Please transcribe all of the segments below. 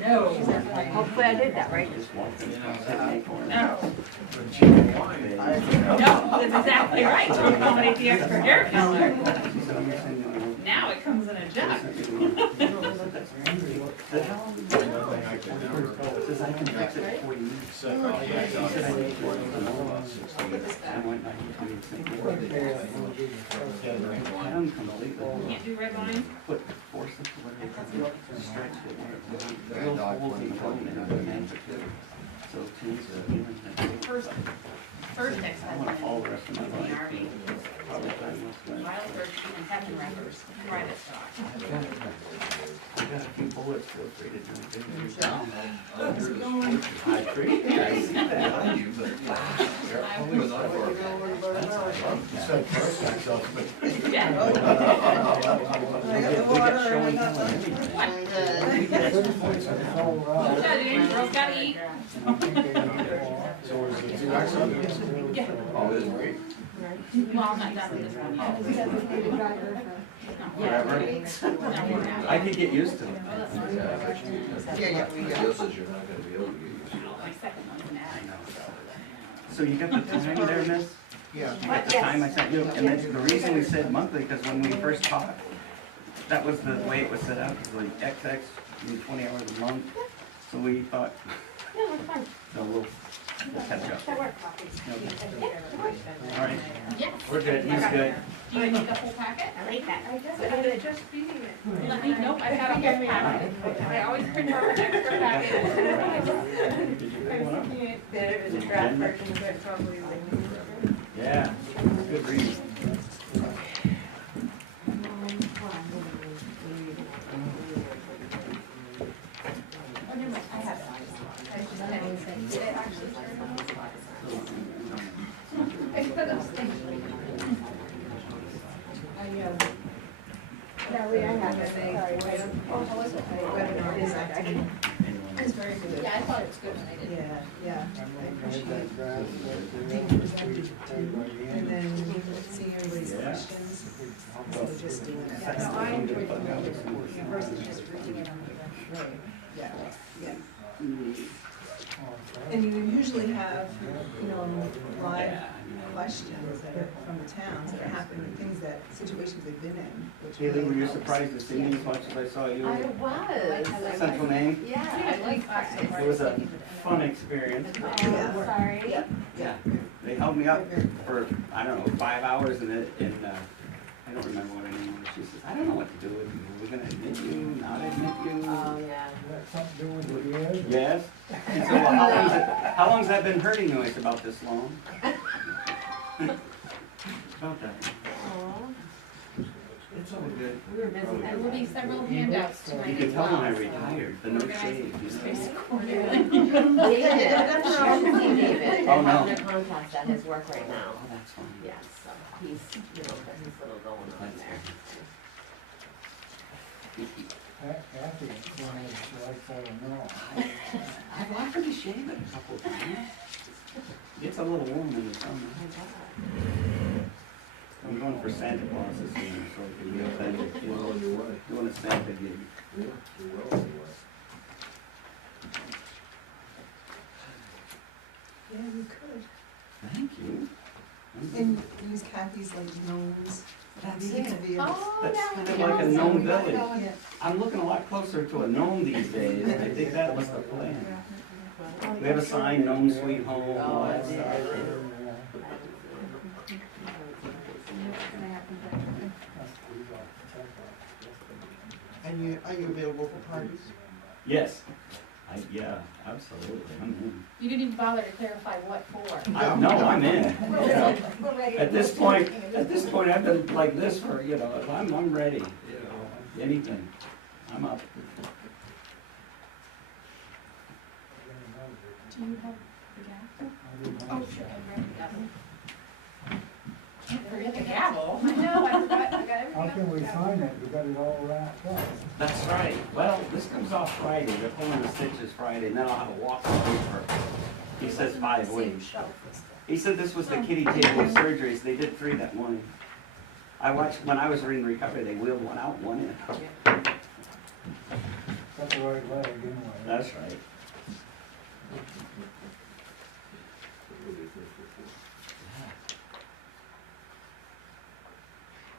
No. Hopefully I did that right. No. No, that's exactly right. To accommodate the extra hair color. Now it comes in a jug. Can't do red wine? First ex-husband all the rest of my in the life. Army, wild turkey and pepper wrappers, private stock. I got a few bullets feel free to drink. How's it going? I appreciate it. I see that. Yeah. Girls gotta eat. So is it two actually? Yeah. Oh, it is great. Well, I'm not done with this one yet. Whatever. I could get used to it. Yeah, we got. My second one's an ad. So you got the time there, miss? Yeah. You got the time I sent you? And then the reason we said monthly, because when we first talked, that was the way it was set up, it was like XX, 20 hours a month. So we thought, Yeah, that's fine. so we'll catch up. That works. All right, Yes. we're good, he's good. Do you need a whole packet? I like that. I guess I did just feeding it. Let me, nope, I've got a whole packet. I always print out an extra packet. Did you pick one up? There is a draft version, but probably like. Yeah, good read. I have it. I just didn't think it actually turned on the spot. I put those things. No, I have it. Sorry. Oh, was it? Webinar is active. It's very good. Yeah, I thought it was good when I did. Yeah. I appreciate being presented to, and then seeing everybody's questions. So just doing it. No, I enjoyed it versus just reading it on the web. Yeah. And you usually have, live questions that are from the towns that happen, things that, situations they've been in. which Haley, really were you helps. surprised to see me as much as I saw you? I was. Central Maine? Yeah, I like that. It was a fun experience. Oh, sorry. Yeah. They held me up for, I don't know, 5 hours and I don't remember what her name was. She says, I don't know what to do with you. We're gonna admit you, not admit you. Oh, yeah. Something to do with your ears? Yes. And so, well, how long's that been hurting you? It's about this long. About that. Aw. It's all good. We were busy. There will be several handouts tonight. You can tell when I retired, the no shave, you know. David, you should see David. Oh, They're no. having a contest at his work right now. Oh, that's fine. Yes, so he's, got his little going on there. Kathy, she likes that or no? I've offered to shave it a couple of times. Gets a little warm in the summer. I'm going for Santa Claus this year, so it can be authentic. You want a Santa gig? Yeah, you could. Thank you. And use Kathy's like gnomes. That's It it. could be a- Oh, That's yeah. kind of like a gnome village. Yeah. I'm looking a lot closer to a gnome these days. I think that was the plan. We have a sign, gnome sweet home, all that stuff. And are you available for parties? Yes. Yeah, absolutely. I'm in. You didn't even bother to clarify what for. No, I'm in. We're You know, ready. We're ready. At this point, I've been like this for, if I'm ready, anything, I'm up. Do you have the gavel? Oh, sure, I grabbed the gavel. Can't forget the gavel. I know, I forgot, I got everything. How can we sign it? We got it all wrapped up. That's right. Well, this comes off Friday. They're pulling the stitches Friday, and then I'll have a walk for, he says 5 weeks. He said this was the kiddie table surgeries. They did 3 that morning. I watched, when I was in recovery, they wheeled one out, one in. Got the right leg anyway. That's right.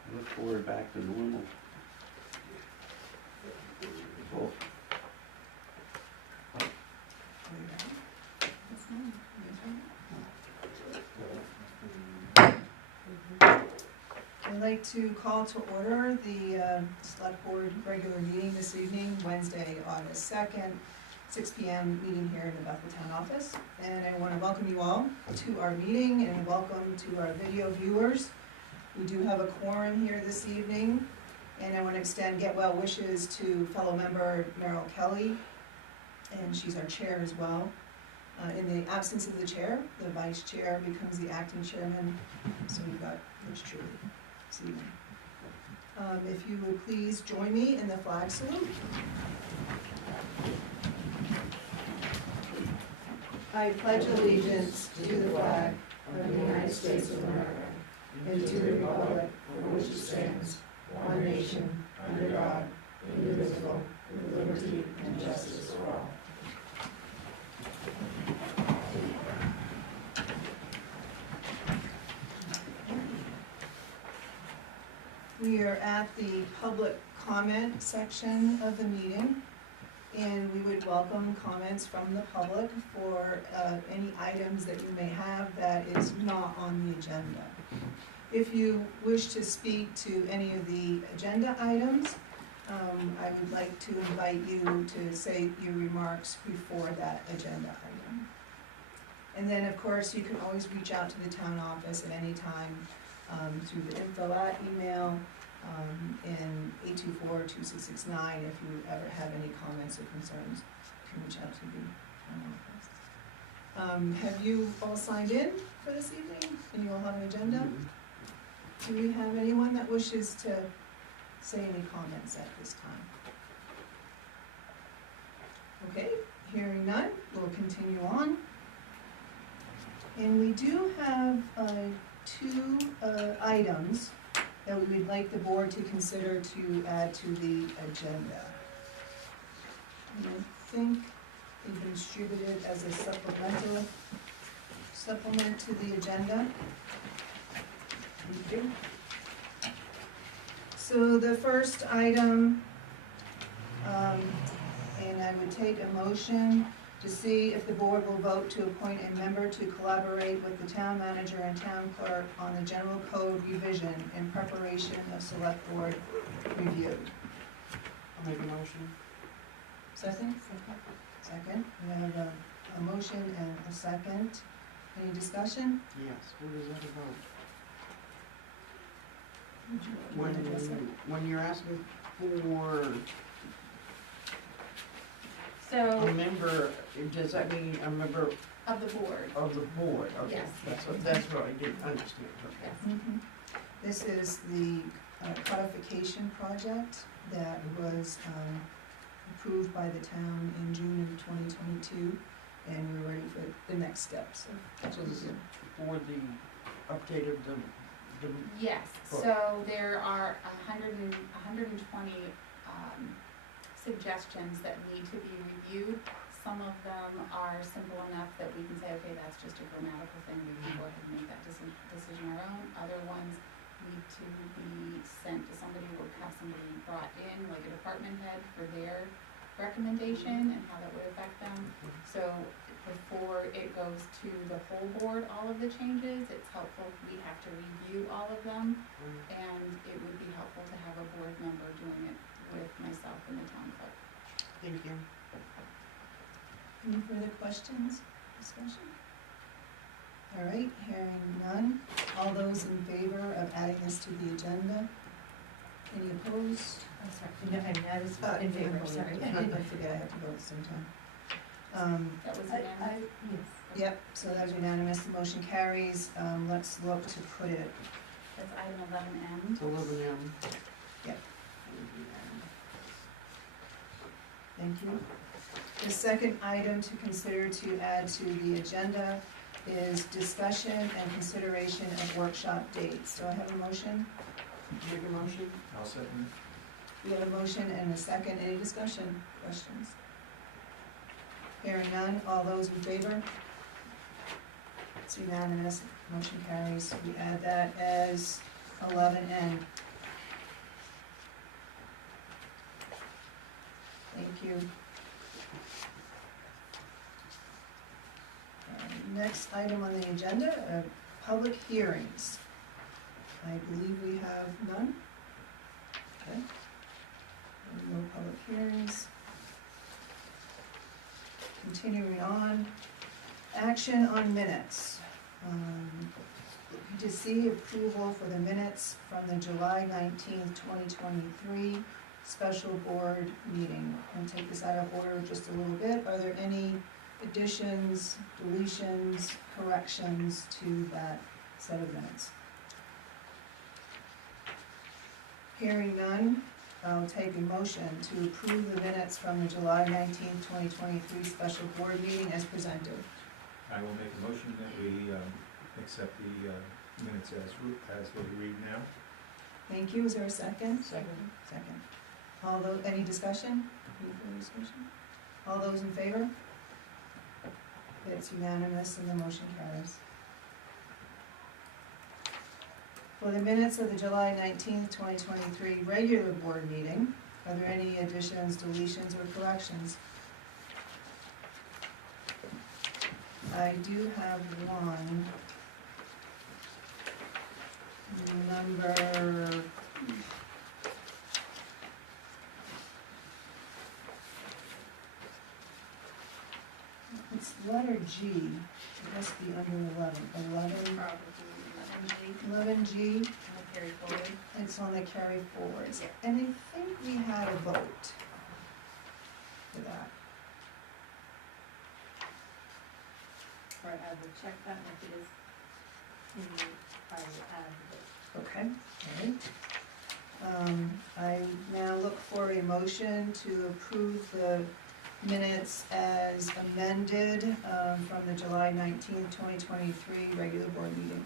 I look forward back to normal. Well, I'd like to call to order the select board regular meeting this evening, Wednesday, August 2nd, 6 PM, meeting here in the Bethel Town Office. And I want to welcome you all to our meeting and welcome to our video viewers. We do have a quorum here this evening, and I want to extend get well wishes to fellow member Merrill Kelly, and she's our chair as well. In the absence of the chair, the vice chair becomes the acting chairman, so we've got yours truly this evening. If you would please join me in the flag salute. I pledge allegiance to the flag of the United States of America and to the republic for which it stands, one nation, under God, indivisible, with liberty and justice for all. We are at the public comment section of the meeting, and we would welcome comments from the public for any items that you may have that is not on the agenda. If you wish to speak to any of the agenda items, I would like to invite you to say your remarks before that agenda item. And then, of course, you can always reach out to the town office at any time through the info@ email and 824-2669 if you ever have any comments or concerns. You can reach out to the town office. Have you all signed in for this evening? And you all have an agenda? Do we have anyone that wishes to say any comments at this time? Okay, hearing none, we'll continue on. And we do have two items that we would like the board to consider to add to the agenda. And I think they've been distributed as a supplement to the agenda. Thank you. So the first item, and I would take a motion to see if the board will vote to appoint a member to collaborate with the town manager and town clerk on the general code revision in preparation of select board review. I'll make a motion. Second? Second. We have a motion and a second. Any discussion? Yes, what is that about? Would you want to address it? When you're asking for a So, member, does that mean a member of the board, of the board? Okay, Yes. that's what I didn't understand, okay. yes. This is the codification project that was approved by the town in June of 2022, and we're ready for the next steps. So this is for the update of the Yes, so there are 120 suggestions that need to be reviewed. Some of them are simple enough that we can say, okay, that's just a grammatical thing, we can go ahead and make that decision our own. Other ones need to be sent to somebody or have somebody brought in, like a department head, for their recommendation and how that would affect them. So before it goes to the whole board, all of the changes, it's helpful, we have to review all of them, and it would be helpful to have a board member doing it with myself and the town clerk. Thank you. Any further questions, discussion? All right, hearing none. All those in favor of adding this to the agenda? Any opposed? I'm sorry, no, I was in favor, sorry. I forget I have to vote at the same time. That was unanimous? Yes. Yep, so that was unanimous, the motion carries. Let's look to put it, That's item 11M. It's 11M. thank you. The second item to consider to add to the agenda is discussion and consideration of workshop dates. Do I have a motion? Make a motion? I'll second. We have a motion and a second. Any discussion, questions? Hearing none, all those in favor? It's unanimous, motion carries. We add that as 11N. Thank you. Next item on the agenda, public hearings. I believe we have none. Okay. No public hearings. Continuing on, action on minutes. To see approval for the minutes from the July 19th, 2023 special board meeting. I'm gonna take this out of order just a little bit. Are there any additions, deletions, corrections to that set of minutes? Hearing none, I'll take a motion to approve the minutes from the July 19th, 2023 special board meeting as presented. I will make a motion that we accept the minutes as we read now. Thank you. Is there a second? Second. Second. All those, any discussion? Any further discussion? All those in favor? It's unanimous and the motion carries. For the minutes of the July 19th, 2023 regular board meeting, are there any additions, deletions, or corrections? I do have one. Number it's letter G, it must be under 11. 11G, And we'll carry forward. it's on the carry forwards, and I think we had a vote for that. Right, I will check that, and if it is, I will add the Okay, all right. I now look for a motion to approve the minutes as amended, from the July 19th, 2023 regular board meeting.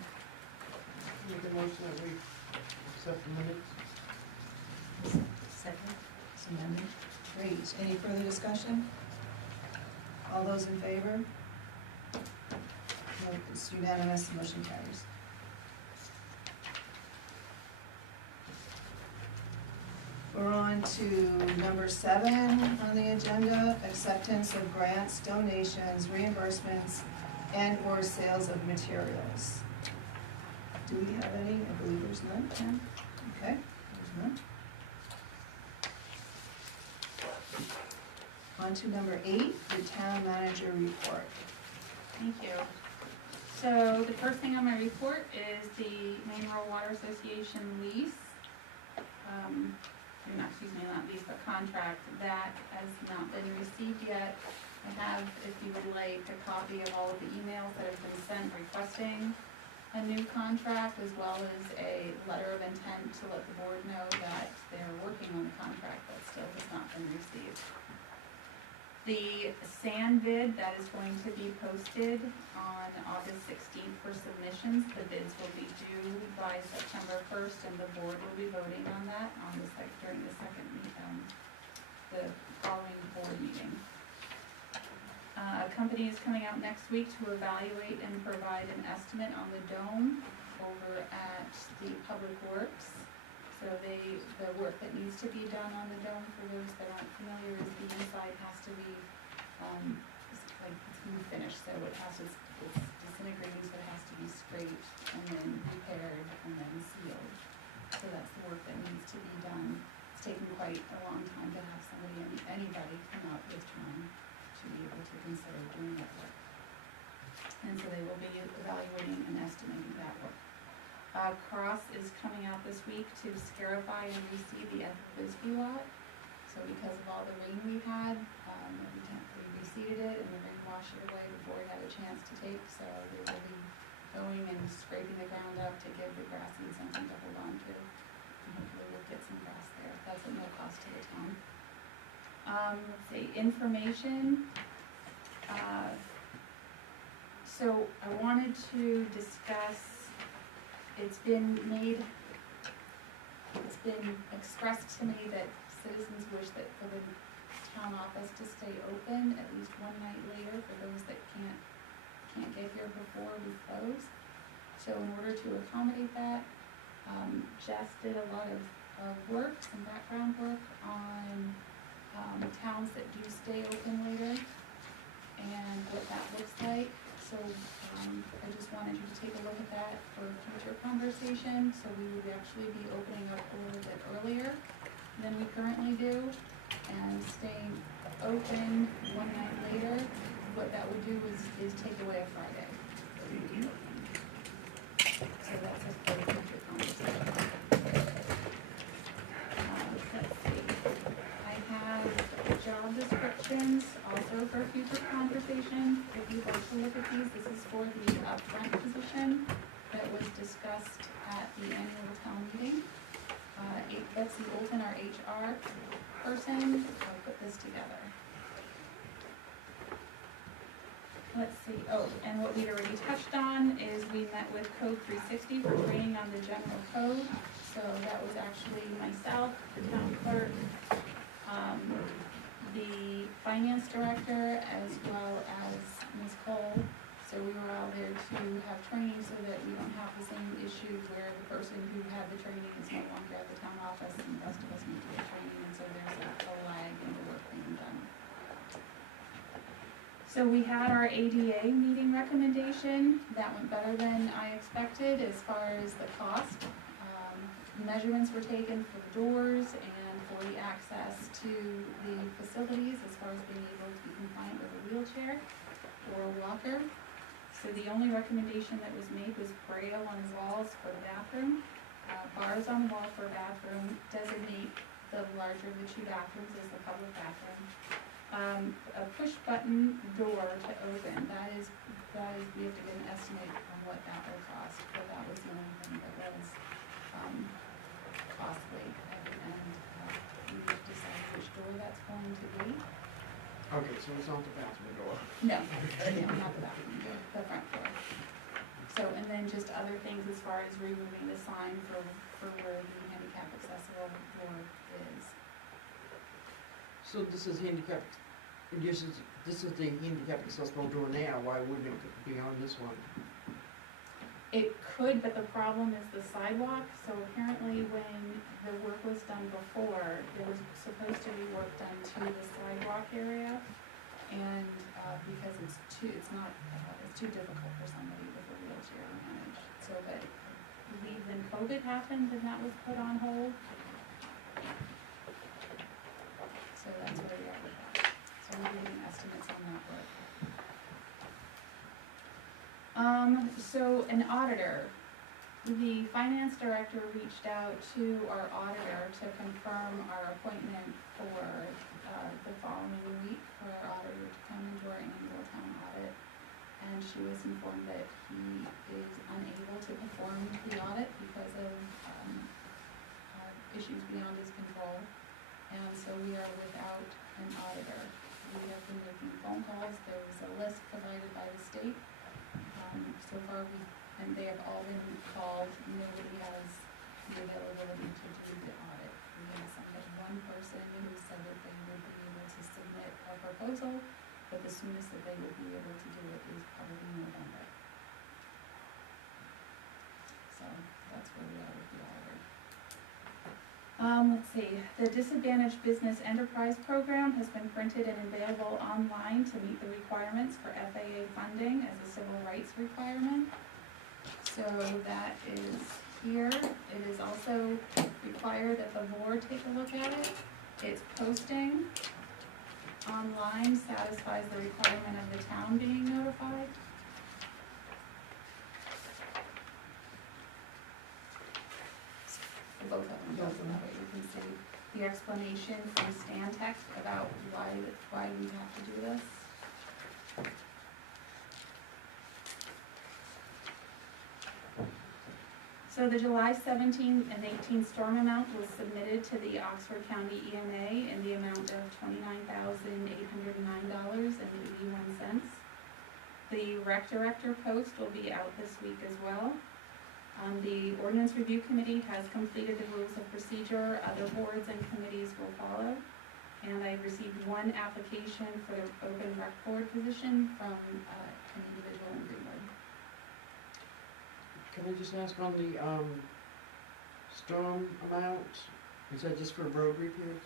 Make a motion that we accept the minutes. second. It's amended. Great. Any further discussion? All those in favor? No, it's unanimous, the motion carries. We're on to number 7 on the agenda, acceptance of grants, donations, reimbursements, and/or sales of materials. Do we have any? I believe there's none. None. Okay, there's none. On to number 8, the town manager report. Thank you. So the first thing on my report is the Maine Rural Water Association lease. Not lease, but contract that has not been received yet. I have, if you would like, a copy of all of the emails that have been sent requesting a new contract, as well as a letter of intent to let the board know that they're working on the contract that still has not been received. The sand bid that is going to be posted on August 16th for submissions, the bids will be due by September 1st, and the board will be voting on that on during the second the following board meeting. A company is coming out next week to evaluate and provide an estimate on the dome over at the Public Works. So the work that needs to be done on the dome, for those that aren't familiar, is the inside has to be, it's glue finished, so it's disintegrating, so it has to be scraped and then repaired and then sealed. So that's the work that needs to be done. It's taken quite a long time to have anybody come out with time to be able to consider doing that work. And so they will be evaluating and estimating that work. Cross is coming out this week to scarify and reseed the Bethel lot. So because of all the rain we've had, we reseeded it and the rain washed it away before we had a chance to take. So we will be going and scraping the ground up to give the grass seed something to hold on to. And hopefully we'll get some grass there. That's at no cost to the town. Let's see, information. So I wanted to discuss, it's been expressed to me that citizens wish that for the town office to stay open at least one night later for those that can't get here before we close. So in order to accommodate that, Jess did a lot of work, some background work on towns that do stay open later and what that looks like. So I just wanted you to take a look at that for future conversation. So we would actually be opening up a little bit earlier than we currently do and staying open one night later. What that would do is take away a Friday. So that's a future conversation. Let's see. I have job descriptions also for future conversation. If you'd like to look at these, this is for the upfront position that was discussed at the annual town meeting. Betsy Olton, our HR person, put this together. Let's see, oh, and what we'd already touched on is we met with Code 360 for training on the general code. So that was actually myself, the town clerk, the finance director, as well as Ms. Cole. So we were all there to have training so that we don't have the same issue where the person who had the training is no longer at the town office and the rest of us need to get training, and so there's a lag in the work being done. So we had our ADA meeting recommendation. That went better than I expected as far as the cost. Measurements were taken for the doors and for the access to the facilities as far as being able to be compliant with a wheelchair or a walker. So the only recommendation that was made was braille on walls for the bathroom, bars on the wall for a bathroom, designate the larger of the two bathrooms as the public bathroom. A push button door to open, that is, we have to get an estimate on what that will cost, but that was the only thing that was, costly, and, we need to decide which door that's going to be. Okay, so it's not the bathroom door. No, not the bathroom door, the front door. So, and then just other things as far as removing the sign for where the handicap accessible door is. So this is handicap, this is the handicap accessible door now, why wouldn't it be on this one? It could, but the problem is the sidewalk, so apparently when the work was done before, there was supposed to be work done to the sidewalk area, and, because it's too difficult for somebody with a wheelchair to manage, so that, I believe then COVID happened and that was put on hold. So that's where we are with that, so we're getting estimates on that work. So an auditor, the finance director reached out to our auditor to confirm our appointment for the following week for our auditor to come and do our annual town audit. And she was informed that he is unable to perform the audit because of issues beyond his control. And so we are without an auditor. We have been making phone calls. There was a list provided by the state. So far, and they have all been called. Nobody has the availability to do the audit. We have one person who said that they would be able to submit a proposal, but the soonest that they would be able to do it is probably November. So that's where we are with the auditor. Let's see, the Disadvantaged Business Enterprise Program has been printed and available online to meet the requirements for FAA funding as a civil rights requirement. So that is here. It is also required that the board take a look at it. Its posting online satisfies the requirement of the town being notified. Both of them, that way you can see the explanation from Stan Text about why we have to do this. So the July 17 and 18 storm amount was submitted to the Oxford County EMA in the amount of $29,809.81. The rec director post will be out this week as well. The Ordinance Review Committee has completed the rules of procedure. Other boards and committees will follow. And I received one application for the open rec board position from an individual in Greenwood. Can I just ask on the, storm amount, is that just for road repairs?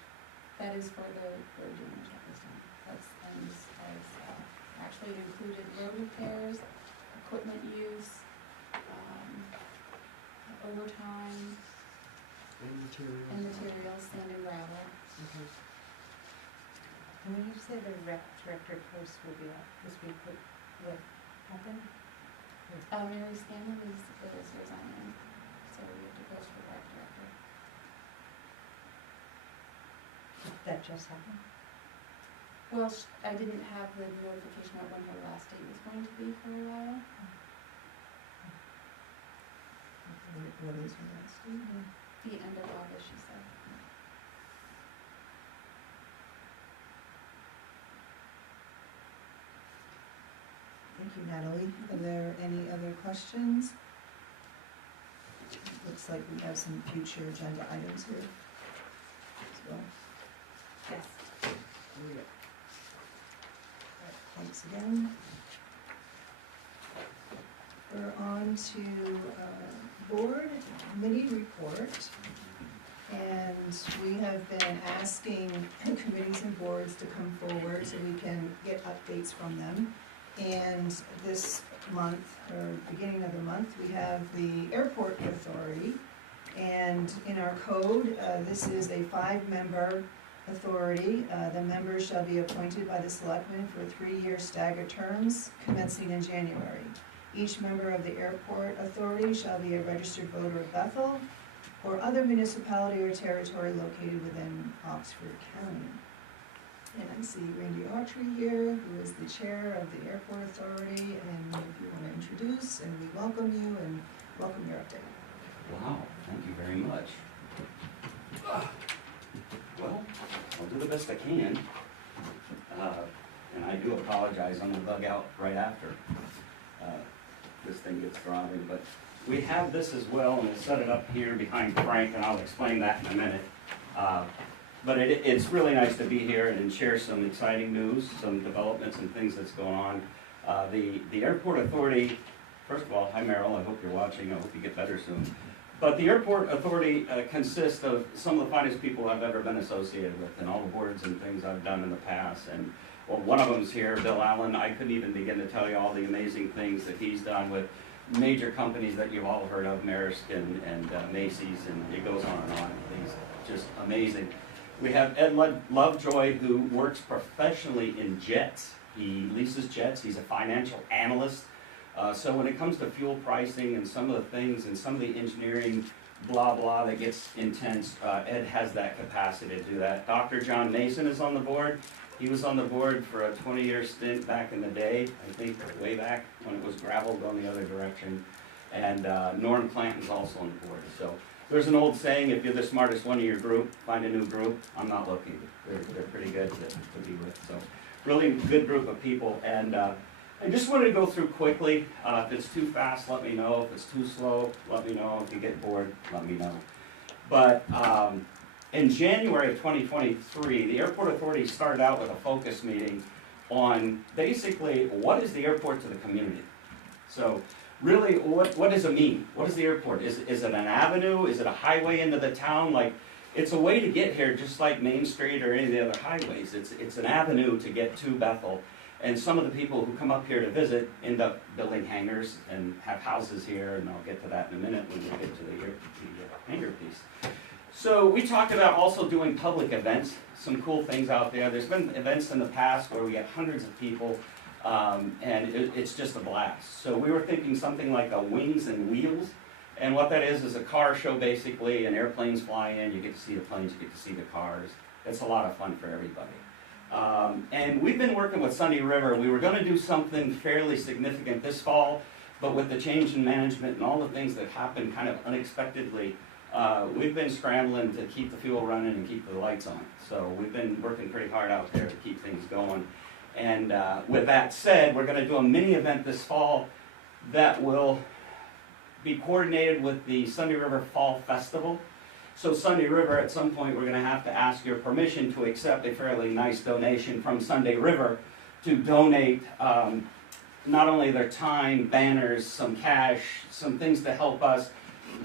That is for the road damage that was done. That's, and actually it included road repairs, equipment use, overtime, And materials? and materials, sand and gravel. Okay. And when you say the rec director post will be up, this week, what happened? Mary Scanlon is resigning, so we have to post for rec director. That just happened? Well, I didn't have the notification of when her last date was going to be for a while. What is her last name? The end of August, she said. Thank you, Natalie. Are there any other questions? Looks like we have some future agenda items here as well. Yes. Oh, yeah. Thanks again. We're on to board committee report. And we have been asking committees and boards to come forward so we can get updates from them. And this month, or beginning of the month, we have the Airport Authority. And in our code, this is a 5-member authority. The members shall be appointed by the selectmen for 3-year staggered terms commencing in January. Each member of the Airport Authority shall be a registered voter of Bethel or other municipality or territory located within Oxford County. And I see Randy Autry here, who is the chair of the Airport Authority, and if you want to introduce, and we welcome you and welcome your update. Wow, thank you very much. Well, I'll do the best I can. And I do apologize, I'm gonna bug out right after this thing gets throbbing, but we have this as well, and we'll set it up here behind Frank, and I'll explain that in a minute. But it's really nice to be here and share some exciting news, some developments and things that's going on. The Airport Authority, first of all, hi Merrill, I hope you're watching, I hope you get better soon. But the Airport Authority consists of some of the finest people I've ever been associated with, and all the boards and things I've done in the past. And well, one of them's here, Bill Allen. I couldn't even begin to tell you all the amazing things that he's done with major companies that you've all heard of, Maersk and Macy's, and it goes on and on. He's just amazing. We have Ed Lovejoy, who works professionally in jets. He leases jets. He's a financial analyst. So when it comes to fuel pricing and some of the things and some of the engineering blah blah that gets intense, Ed has that capacity to do that. Dr. John Mason is on the board. He was on the board for a 20-year stint back in the day, I think way back when it was gravel going the other direction. And Norm Clanton's also on the board. So there's an old saying, if you're the smartest one in your group, find a new group. I'm not looking. They're pretty good to be with. So really good group of people. And I just wanted to go through quickly. If it's too fast, let me know. If it's too slow, let me know. If you get bored, let me know. But in January of 2023, the Airport Authority started out with a focus meeting on basically what is the airport to the community. So really, what does it mean? What is the airport? Is it an avenue? Is it a highway into the town? Like, it's a way to get here just like Main Street or any of the other highways. It's an avenue to get to Bethel. And some of the people who come up here to visit end up building hangars and have houses here, and I'll get to that in a minute when we get to the hangar piece. So we talked about also doing public events, some cool things out there. There's been events in the past where we get hundreds of people, and it's just a blast. So we were thinking something like a Wings and Wheels, and what that is a car show basically, and airplanes fly in, you get to see the planes, you get to see the cars. It's a lot of fun for everybody. And we've been working with Sunday River. We were going to do something fairly significant this fall, but with the change in management and all the things that happened kind of unexpectedly, we've been scrambling to keep the fuel running and keep the lights on. So we've been working pretty hard out there to keep things going. And with that said, we're going to do a mini event this fall that will be coordinated with the Sunday River Fall Festival. So Sunday River, at some point, we're gonna have to ask your permission to accept a fairly nice donation from Sunday River to donate not only their time, banners, some cash, some things to help us.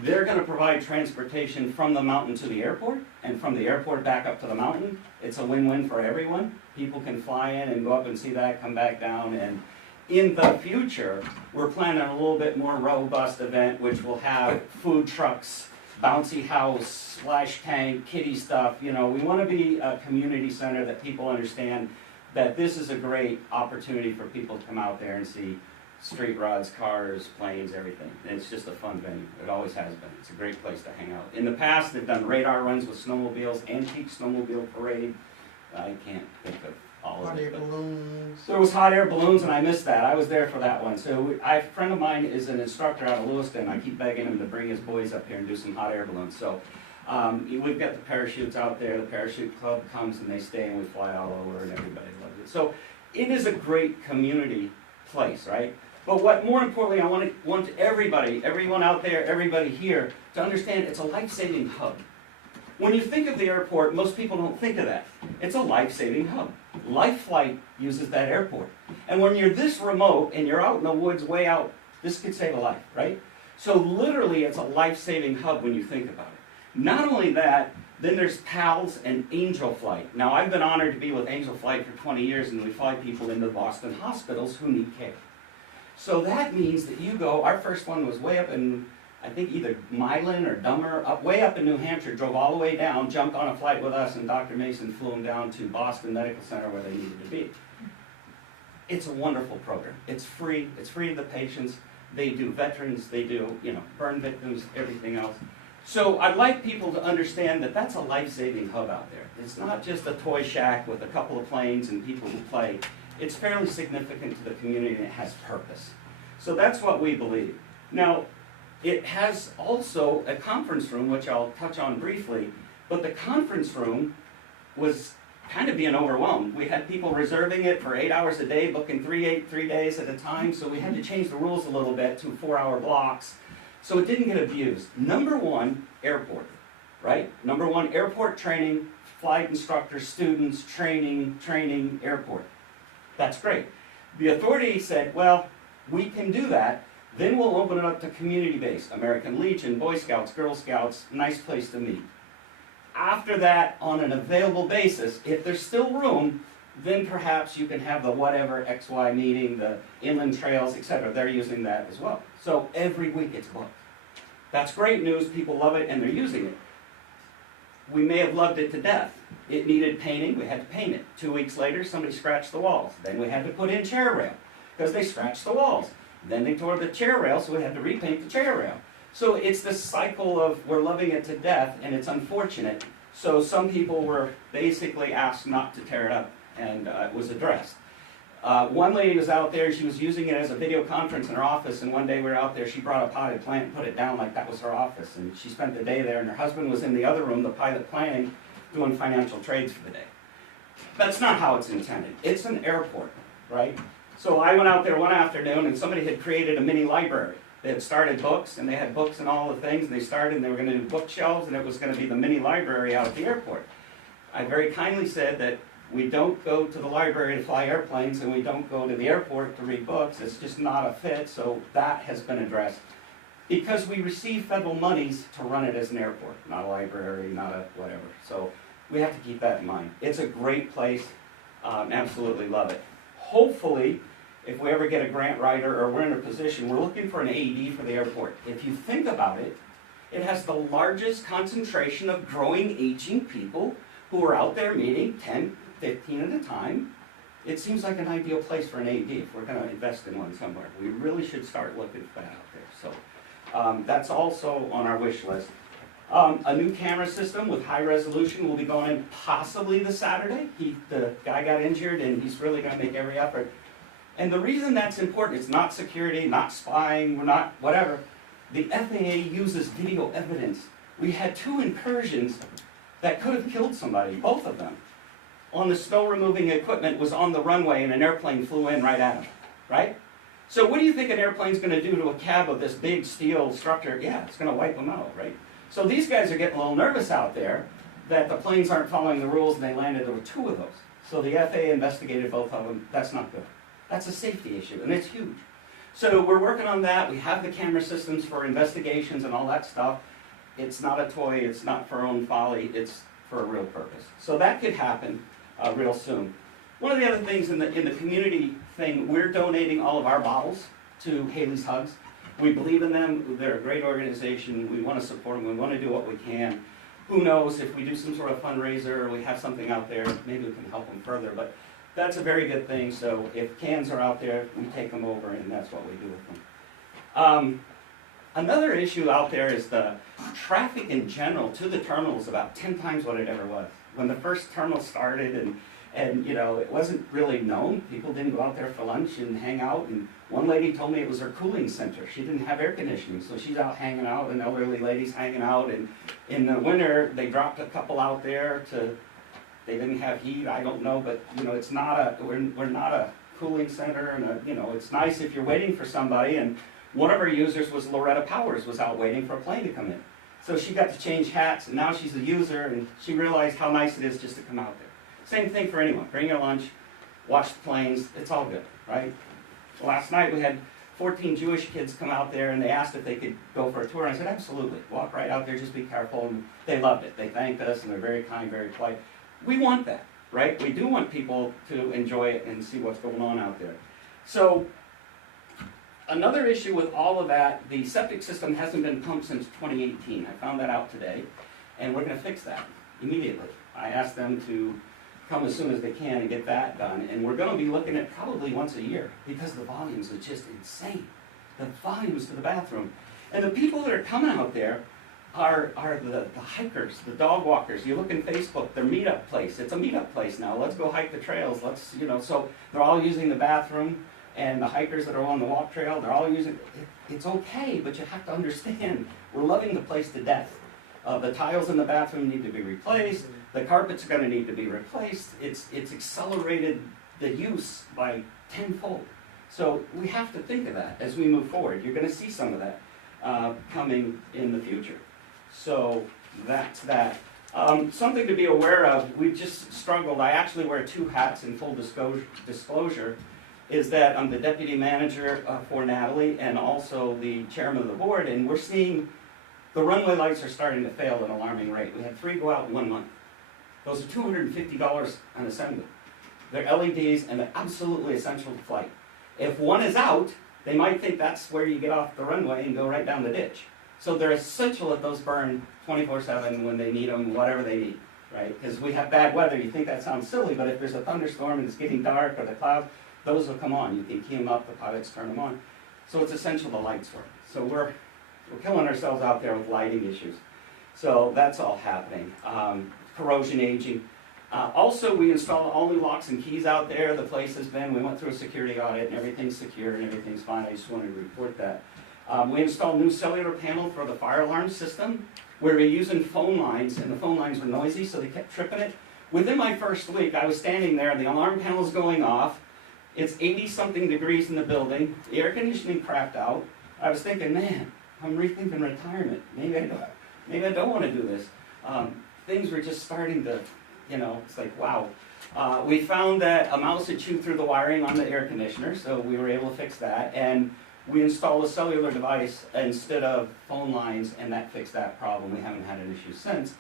They're gonna provide transportation from the mountain to the airport, and from the airport back up to the mountain. It's a win-win for everyone. People can fly in and go up and see that, come back down, and in the future, we're planning a little bit more robust event, which will have food trucks, bouncy house, splash tank, kiddie stuff. You know, we want to be a community center that people understand that this is a great opportunity for people to come out there and see street rods, cars, planes, everything. And it's just a fun venue. It always has been. It's a great place to hang out. In the past, they've done radar runs with snowmobiles, antique snowmobile parade. I can't think of all of Hot air it. but- balloons. There was hot air balloons, and I missed that. I was there for that one. So a friend of mine is an instructor out of Lewiston. I keep begging him to bring his boys up here and do some hot air balloons. So we've got the parachutes out there. The parachute club comes and they stay and we fly all over and everybody loves it. So it is a great community place, right? But what more importantly, I want everybody, everyone out there, everybody here to understand it's a life-saving hub. When you think of the airport, most people don't think of that. It's a life-saving hub. Life Flight uses that airport. And when you're this remote and you're out in the woods way out, this could save a life, right? So literally it's a life-saving hub when you think about it. Not only that, then there's PALS and Angel Flight. Now I've been honored to be with Angel Flight for 20 years and we fly people into Boston hospitals who need care. So that means that you go, our first one was way up in, I think either Milan or Dummer, way up in New Hampshire, drove all the way down, jumped on a flight with us, and Dr. Mason flew them down to Boston Medical Center where they needed to be. It's a wonderful program. It's free to the patients. They do veterans, they do, burn victims, everything else. So I'd like people to understand that that's a life-saving hub out there. It's not just a toy shack with a couple of planes and people who play. It's fairly significant to the community and it has purpose. So that's what we believe. Now, it has also a conference room, which I'll touch on briefly, but the conference room was kind of being overwhelmed. We had people reserving it for 8 hours a day, booking 3 days at a time, so we had to change the rules a little bit to 4-hour blocks, so it didn't get abused. Number one, airport, right? Number one, airport training, flight instructors, students, training, airport. That's great. The authority said, well, we can do that, then we'll open it up to community-based, American Legion, Boy Scouts, Girl Scouts, nice place to meet. After that, on an available basis, if there's still room, then perhaps you can have the whatever XY meeting, the inland trails, etc. They're using that as well. So every week it's booked. That's great news, people love it and they're using it. We may have loved it to death. It needed painting, we had to paint it. 2 weeks later, somebody scratched the walls. Then we had to put in chair rail, because they scratched the walls. Then they tore the chair rail, so we had to repaint the chair rail. So it's this cycle of we're loving it to death, and it's unfortunate. So some people were basically asked not to tear it up, and it was addressed. One lady was out there, she was using it as a video conference in her office, and one day we were out there, she brought a potted plant and put it down like that was her office, and she spent the day there, and her husband was in the other room, the pilot planning, doing financial trades for the day. That's not how it's intended. It's an airport, right? So I went out there one afternoon, and somebody had created a mini library. They had started books, and they had books and all the things, and they started, and they were going to do bookshelves, and it was going to be the mini library out at the airport. I very kindly said that we don't go to the library to fly airplanes, and we don't go to the airport to read books. It's just not a fit, so that has been addressed. Because we receive federal monies to run it as an airport, not a library, not a whatever. So we have to keep that in mind. It's a great place, absolutely love it. Hopefully, if we ever get a grant writer or we're in a position, we're looking for an AED for the airport. If you think about it, it has the largest concentration of growing, aging people who are out there meeting 10, 15 at a time. It seems like an ideal place for an AED if we're going to invest in one somewhere. We really should start looking for that out there. So that's also on our wish list. A new camera system with high resolution will be going in possibly this Saturday. The guy got injured and he's really going to make every effort. And the reason that's important, it's not security, not spying, we're not whatever. The FAA uses video evidence. We had 2 incursions that could have killed somebody, both of them. On the snow removing equipment was on the runway and an airplane flew in right at them, right? So what do you think an airplane's going to do to a cab of this big steel structure? Yeah, it's going to wipe them out, right? So these guys are getting a little nervous out there that the planes aren't following the rules, and they landed, there were 2 of those. So the FAA investigated both of them. That's not good. That's a safety issue, and it's huge. So we're working on that. We have the camera systems for investigations and all that stuff. It's not a toy, it's not for our own folly, it's for a real purpose. So that could happen real soon. One of the other things in the community thing, we're donating all of our bottles to Haley's Hugs. We believe in them, they're a great organization, we want to support them, we want to do what we can. Who knows, if we do some sort of fundraiser or we have something out there, maybe we can help them further, but that's a very good thing. So if cans are out there, we take them over, and that's what we do with them. Another issue out there is the traffic in general to the terminal is about 10 times what it ever was. When the first terminal started and you know, it wasn't really known. People didn't go out there for lunch and hang out. And one lady told me it was her cooling center. She didn't have air conditioning, so she's out hanging out, and elderly ladies hanging out. And in the winter, they dropped a couple out there to, they didn't have heat, I don't know, but you know, it's not a, we're not a cooling center, and you know, it's nice if you're waiting for somebody. And one of our users was Loretta Powers, was out waiting for a plane to come in. So she got to change hats, and now she's a user, and she realized how nice it is just to come out there. Same thing for anyone. Bring your lunch, watch the planes, it's all good, right? Last night we had 14 Jewish kids come out there, and they asked if they could go for a tour. And I said, absolutely, walk right out there, just be careful. And they loved it. They thanked us, and they're very kind, very polite. We want that, right? We do want people to enjoy it and see what's going on out there. So another issue with all of that, the septic system hasn't been pumped since 2018. I found that out today, and we're going to fix that immediately. I asked them to come as soon as they can and get that done, and we're going to be looking at probably once a year because the volumes are just insane. The volumes to the bathroom. And the people that are coming out there are the hikers, the dog walkers. You look in Facebook, their meetup place. It's a meetup place now. Let's go hike the trails. Let's, you know, so they're all using the bathroom, and the hikers that are on the walk trail, they're all using it. It's okay, but you have to understand, we're loving the place to death. The tiles in the bathroom need to be replaced. The carpets are going to need to be replaced. It's accelerated the use by tenfold. So we have to think of that as we move forward. You're going to see some of that coming in the future. So that's that. Something to be aware of, we've just struggled. I actually wear 2 hats in full disclosure, is that I'm the deputy manager for Natalie and also the chairman of the board, and we're seeing the runway lights are starting to fail at an alarming rate. We had 3 go out in 1 month. Those are $250 an assembly. They're LEDs, and they're absolutely essential to flight. If one is out, they might think that's where you get off the runway and go right down the ditch. So they're essential that those burn 24/7 when they need them, whatever they need, right? Because we have bad weather. You think that sounds silly, but if there's a thunderstorm and it's getting dark or the clouds, those will come on. You can key them up, the pilots turn them on. So it's essential the lights work. So we're killing ourselves out there with lighting issues. So that's all happening. Corrosion, aging. Also, we installed all new locks and keys out there. The place has been, we went through a security audit, and everything's secure and everything's fine. I just wanted to report that. We installed a new cellular panel for the fire alarm system, where we're using phone lines, and the phone lines were noisy, so they kept tripping it. Within my first week, I was standing there, and the alarm panel's going off. It's 80-something degrees in the building. The air conditioning crapped out. I was thinking, man, I'm rethinking retirement. Maybe I don't want to do this. Things were just starting to, you know, it's like, wow. We found that a mouse had chewed through the wiring on the air conditioner, so we were able to fix that. And we installed a cellular device instead of phone lines, and that fixed that problem. We haven't had an issue since.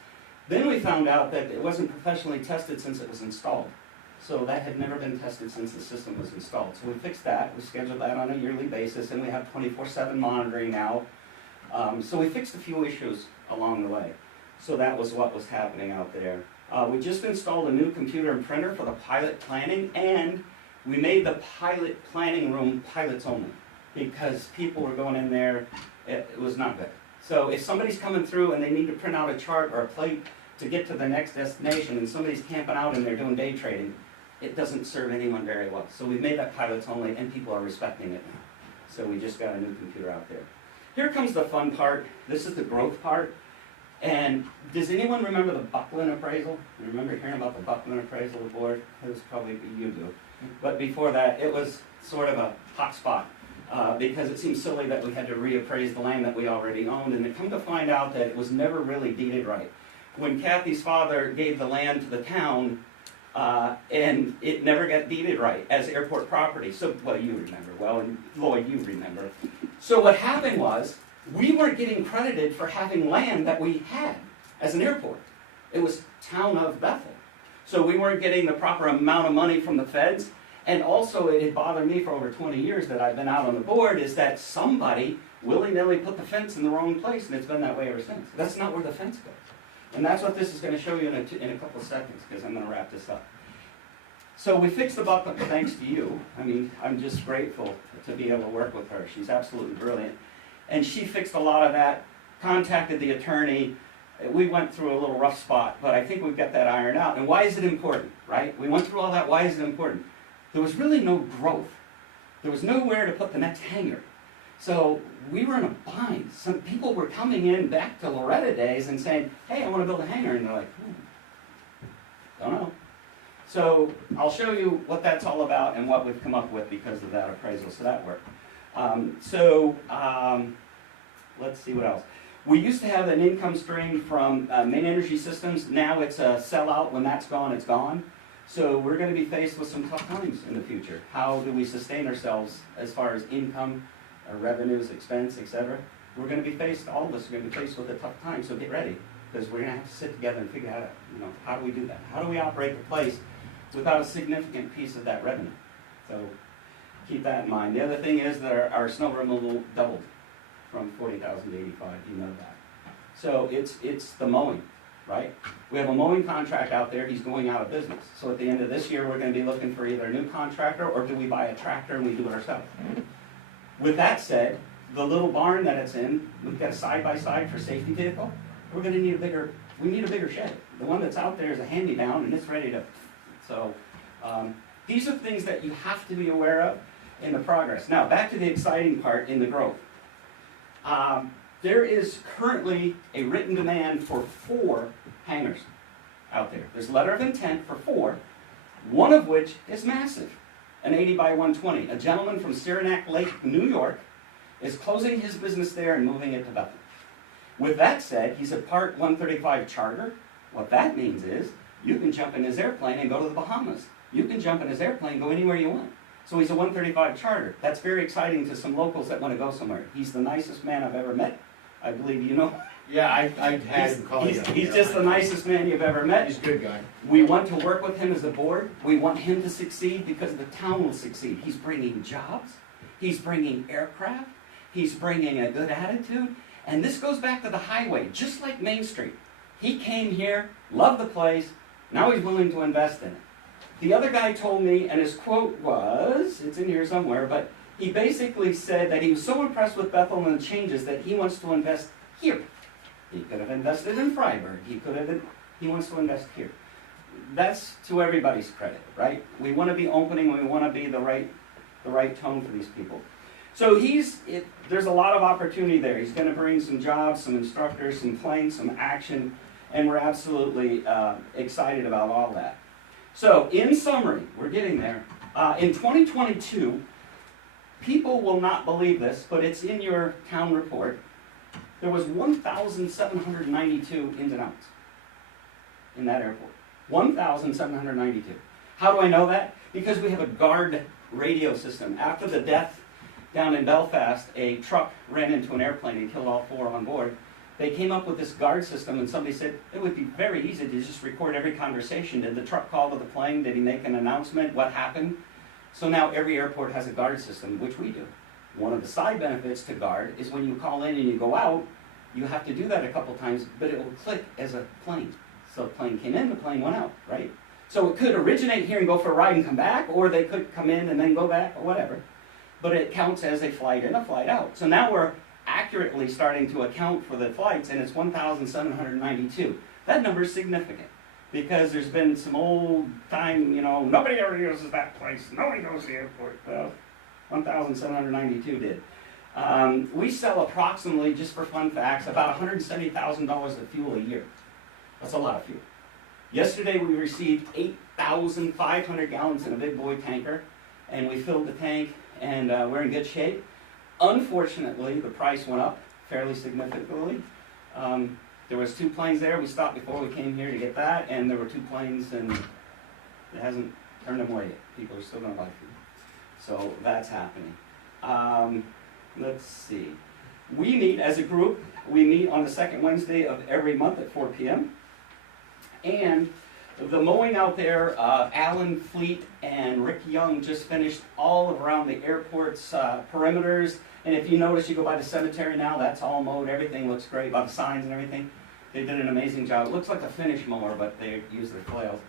Then we found out that it wasn't professionally tested since it was installed. So that had never been tested since the system was installed. So we fixed that. We scheduled that on a yearly basis, and we have 24/7 monitoring now. So we fixed a few issues along the way. So that was what was happening out there. We just installed a new computer and printer for the pilot planning, and we made the pilot planning room pilots only, because people were going in there, it was not good. So if somebody's coming through and they need to print out a chart or a plate to get to the next destination, and somebody's camping out and they're doing day trading, it doesn't serve anyone very well. So we've made that pilots only, and people are respecting it now. So we just got a new computer out there. Here comes the fun part. This is the growth part. And does anyone remember the Buckland appraisal? You remember hearing about the Buckland appraisal board? It was probably you do. But before that, it was sort of a hot spot. because it seemed silly that we had to reappraise the land that we already owned, and it come to find out that it was never really deeded right. When Kathy's father gave the land to the town, and it never got deeded right as airport property. So, well, you remember, well, and Lloyd, you remember. So what happened was, we weren't getting credited for having land that we had as an airport. It was town of Bethel. So we weren't getting the proper amount of money from the feds. And also, it had bothered me for over 20 years that I've been out on the board, is that somebody willy-nilly put the fence in the wrong place, and it's been that way ever since. That's not where the fence goes. And that's what this is going to show you in a couple of seconds, because I'm going to wrap this up. So we fixed the bucket thanks to you. I mean, I'm just grateful to be able to work with her. She's absolutely brilliant. And she fixed a lot of that, contacted the attorney. We went through a little rough spot, but I think we've got that ironed out. And why is it important, right? We went through all that. Why is it important? There was really no growth. There was nowhere to put the next hangar. So we were in a bind. Some people were coming in back to Loretta days and saying, hey, I want to build a hangar. And they're like, don't know. So I'll show you what that's all about and what we've come up with because of that appraisal. So that worked. Let's see what else. We used to have an income stream from Main Energy Systems. Now it's a sellout. When that's gone, it's gone. So we're going to be faced with some tough times in the future. How do we sustain ourselves as far as income, revenues, expense, etc.? We're going to be faced, all of us are going to be faced with a tough time, so get ready. Because we're going to have to sit together and figure out, how do we do that? How do we operate the place without a significant piece of that revenue? So keep that in mind. The other thing is that our snow removal doubled from 40,000 to 85, you know that. So it's the mowing. Right? We have a mowing contract out there, he's going out of business. So at the end of this year, we're going to be looking for either a new contractor or do we buy a tractor and we do it ourselves. With that said, the little barn that it's in, we've got a side-by-side for safety vehicle. We're going to need we need a bigger shed. The one that's out there is a hand-me-down and it's ready to, so these are things that you have to be aware of in the progress. Now, back to the exciting part in the growth. There is currently a written demand for 4 hangars out there. There's a letter of intent for 4, one of which is massive, an 80 by 120. A gentleman from Saranac Lake, New York, is closing his business there and moving it to Bethel. With that said, he's a Part 135 charter. What that means is you can jump in his airplane and go to the Bahamas. You can jump in his airplane and go anywhere you want. So he's a 135 charter. That's very exciting to some locals that want to go somewhere. He's the nicest man I've ever met. I believe you know. Yeah, I had him call you. He's just the nicest man you've ever met. He's a good guy. We want to work with him as a board. We want him to succeed because the town will succeed. He's bringing jobs. He's bringing aircraft. He's bringing a good attitude. And this goes back to the highway, just like Main Street. He came here, loved the place, now he's willing to invest in it. The other guy told me, and his quote was, it's in here somewhere, but he basically said that he was so impressed with Bethel and the changes that he wants to invest here. He could have invested in Freiburg. He wants to invest here. That's to everybody's credit, right? We want to be opening. We want to be the right tone for these people. So there's a lot of opportunity there. He's going to bring some jobs, some instructors, some planes, some action, and we're absolutely excited about all that. So in summary, we're getting there. In 2022, people will not believe this, but it's in your town report. There was 1,792 ins and outs in that airport. 1,792. How do I know that? Because we have a guard radio system. After the death down in Belfast, a truck ran into an airplane and killed all 4 on board. They came up with this guard system, and somebody said it would be very easy to just record every conversation. Did the truck call to the plane? Did he make an announcement? What happened? So now every airport has a guard system, which we do. One of the side benefits to guard is when you call in and you go out, you have to do that a couple times, but it will click as a plane. So the plane came in, the plane went out, right? So it could originate here and go for a ride and come back, or they could come in and then go back, or whatever. But it counts as a flight in, a flight out. So now we're accurately starting to account for the flights, and it's 1,792. That number is significant because there's been some old time, nobody ever uses that place. Nobody goes to the airport. Well, 1,792 did. We sell approximately, just for fun facts, about $170,000 of fuel a year. That's a lot of fuel. Yesterday we received 8,500 gallons in a big boy tanker, and we filled the tank, and we're in good shape. Unfortunately, the price went up fairly significantly. There was 2 planes there, we stopped before we came here to get that, and there were 2 planes, and it hasn't turned them away yet. People are still gonna buy food. So that's happening. Let's see. We meet as a group, we meet on the second Wednesday of every month at 4 p.m. And the mowing out there, Alan Fleet and Rick Young just finished all around the airport's perimeters. And if you notice, you go by the cemetery now, that's all mowed, everything looks great, by the signs and everything. They did an amazing job. It looks like a finish mower, but they use their flails.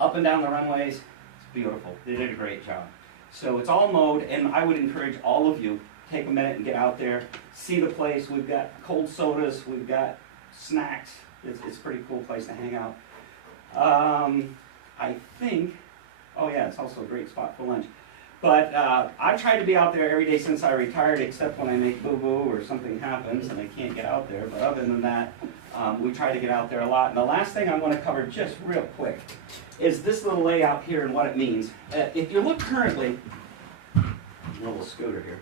Up and down the runways, it's beautiful. They did a great job. So it's all mowed, and I would encourage all of you, take a minute and get out there, see the place. We've got cold sodas, we've got snacks. It's a pretty cool place to hang out. I think, oh yeah, it's also a great spot for lunch. But I try to be out there every day since I retired, except when I make boo-boo or something happens and I can't get out there. But other than that, we try to get out there a lot. And the last thing I want to cover just real quick is this little layout here and what it means. If you look currently, a little scooter here.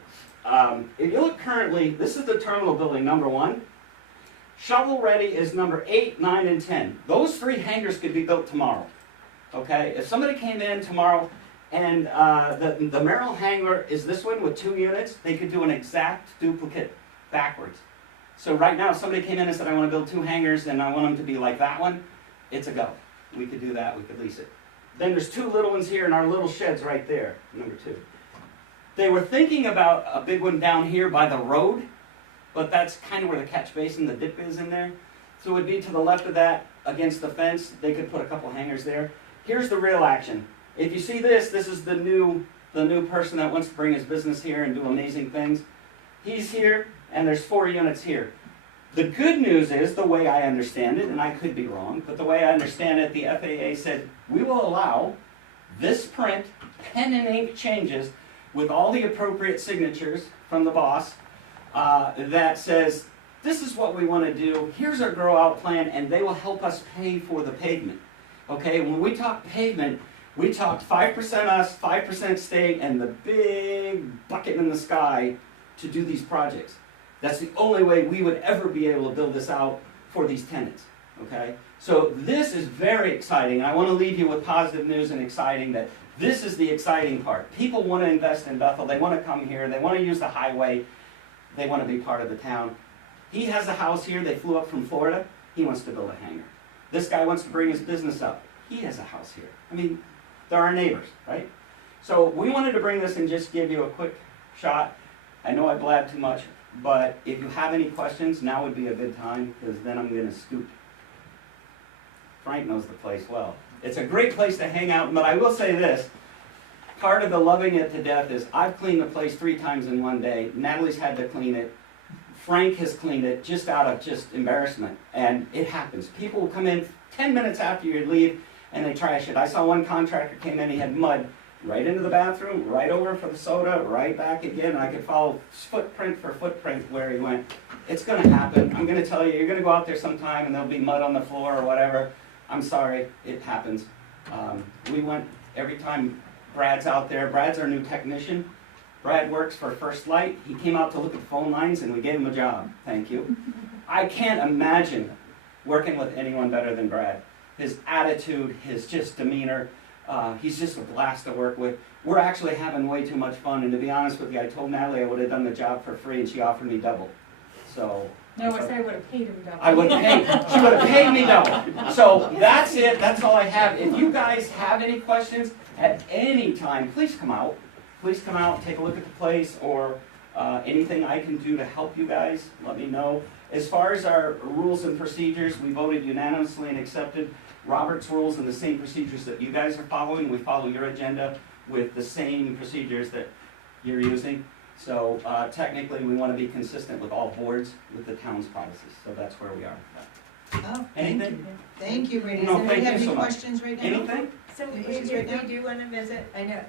If you look currently, this is the terminal building, number 1. Shovel ready is number 8, 9, and 10. Those 3 hangars could be built tomorrow. Okay, if somebody came in tomorrow and the Merrill hangar is this one with 2 units, they could do an exact duplicate backwards. So right now, if somebody came in and said, I want to build 2 hangars and I want them to be like that one, it's a go. We could do that, we could lease it. Then there's 2 little ones here in our little sheds right there, number 2. They were thinking about a big one down here by the road, but that's kind of where the catch basin, the dip is in there. So it would be to the left of that, against the fence. They could put a couple hangars there. Here's the real action. If you see this, this is the new person that wants to bring his business here and do amazing things. He's here, and there's 4 units here. The good news is, the way I understand it, and I could be wrong, but the way I understand it, the FAA said, we will allow this print, pen and ink changes, with all the appropriate signatures from the boss, that says, this is what we want to do, here's our grow out plan, and they will help us pay for the pavement. Okay, when we talk pavement, we talked 5% us, 5% state, and the big bucket in the sky to do these projects. That's the only way we would ever be able to build this out for these tenants. Okay, so this is very exciting, and I want to leave you with positive news and exciting that this is the exciting part. People want to invest in Bethel, they want to come here, they want to use the highway, they want to be part of the town. He has a house here, they flew up from Florida, he wants to build a hangar. This guy wants to bring his business up, he has a house here. I mean, they're our neighbors, right? So we wanted to bring this and just give you a quick shot. I know I blabbed too much, but if you have any questions, now would be a good time, because then I'm going to scoot. Frank knows the place well. It's a great place to hang out, but I will say this. Part of the loving it to death is I've cleaned the place 3 times in one day. Natalie's had to clean it. Frank has cleaned it just out of just embarrassment. And it happens. People will come in 10 minutes after you leave and they trash it. I saw one contractor came in, he had mud right into the bathroom, right over for the soda, right back again. And I could follow footprint for footprint where he went. It's going to happen. I'm going to tell you, you're going to go out there sometime and there'll be mud on the floor or whatever. I'm sorry, it happens. We went every time Brad's out there. Brad's our new technician. Brad works for First Light. He came out to look at the phone lines and we gave him a job. Thank you. I can't imagine working with anyone better than Brad. His attitude, his just demeanor, he's just a blast to work with. We're actually having way too much fun, and to be honest with you, I told Natalie I would have done the job for free and she offered me double. So. No, I said I would have paid him double. I would have paid, she would have paid me double. So that's it, that's all I have. If you guys have any questions at any time, please come out. Please come out, take a look at the place, or anything I can do to help you guys, let me know. As far as our rules and procedures, we voted unanimously and accepted Robert's rules and the same procedures that you guys are following. We follow your agenda with the same procedures that you're using. So technically, we want to be consistent with all boards, with the town's policies. So that's where we are. Oh, Anything? thank you, Brady. No, Does thank anybody have you any so much. questions right now? Anything? So Any if questions right now? we do want to visit, I know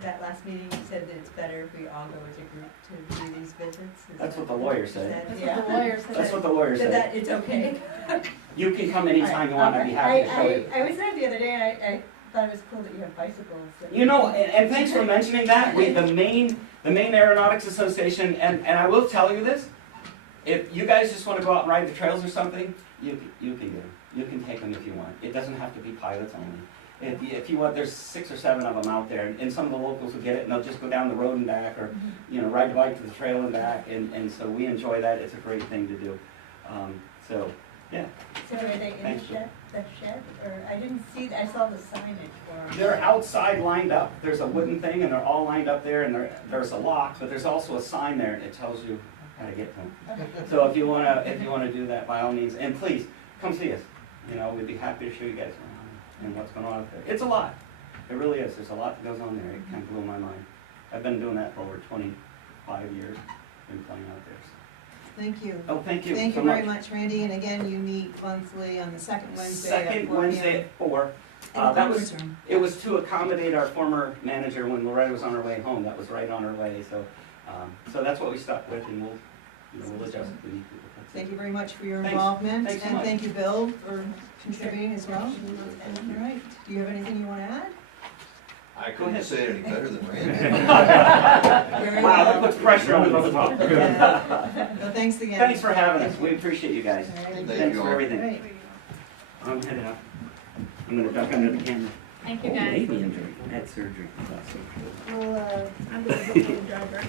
that last meeting you said that it's better if we all go as a group to do these visits. Is That's that what the lawyer said. That's yeah. what the lawyer said. That's what the lawyer So said. that it's okay. You can come anytime you want. I'd be happy to show you. I was there the other day and I thought it was cool that you have bicycles. You know, and thanks for mentioning that. The The Maine Aeronautics Association, and I will tell you this, if you guys just want to go out and ride the trails or something, you can get them. You can take them if you want. It doesn't have to be pilots only. If you want, there's 6 or 7 of them out there, and some of the locals will get it, and they'll just go down the road and back, or ride the bike to the trail and back, and so we enjoy that. It's a great thing to do. So, yeah. So are they in Thank you. the shed, or I didn't see, I saw the signage for them. They're outside lined up. There's a wooden thing, and they're all lined up there, and there's a lock, but there's also a sign there, and it tells you how to get to them. So if you wanna do that, by all means, and please come see us. We'd be happy to show you guys around and what's going on out there. It's a lot. It really is. There's a lot that goes on there. It kind of blew my mind. I've been doing that for over 25 years. Been playing out there. Thank you. Oh, thank you. Thank so you very much. much, Randy, and again, you meet monthly on the second Wednesday at Second 4 Wednesday p.m. at 4. In That the was room. It was to accommodate our former manager when Loretta was on her way home. That was right on her way. So that's what we stuck with, and we'll adjust if we need to. Thank you very much for your Thanks. involvement, Thanks so and much. thank you, Bill, for contributing as well. All right, do you have anything you want to add? I Go couldn't ahead. say it any better than Randy. Very Wow, that well. puts pressure on the top. Well, thanks again. Thanks for having us. We appreciate you guys. All right. Thank Thanks you for all. everything. All right. I'm headed out. I'm gonna duck under the camera. Thank you, Oh, guys. baby injury. I had surgery. Well, I'm the designated driver.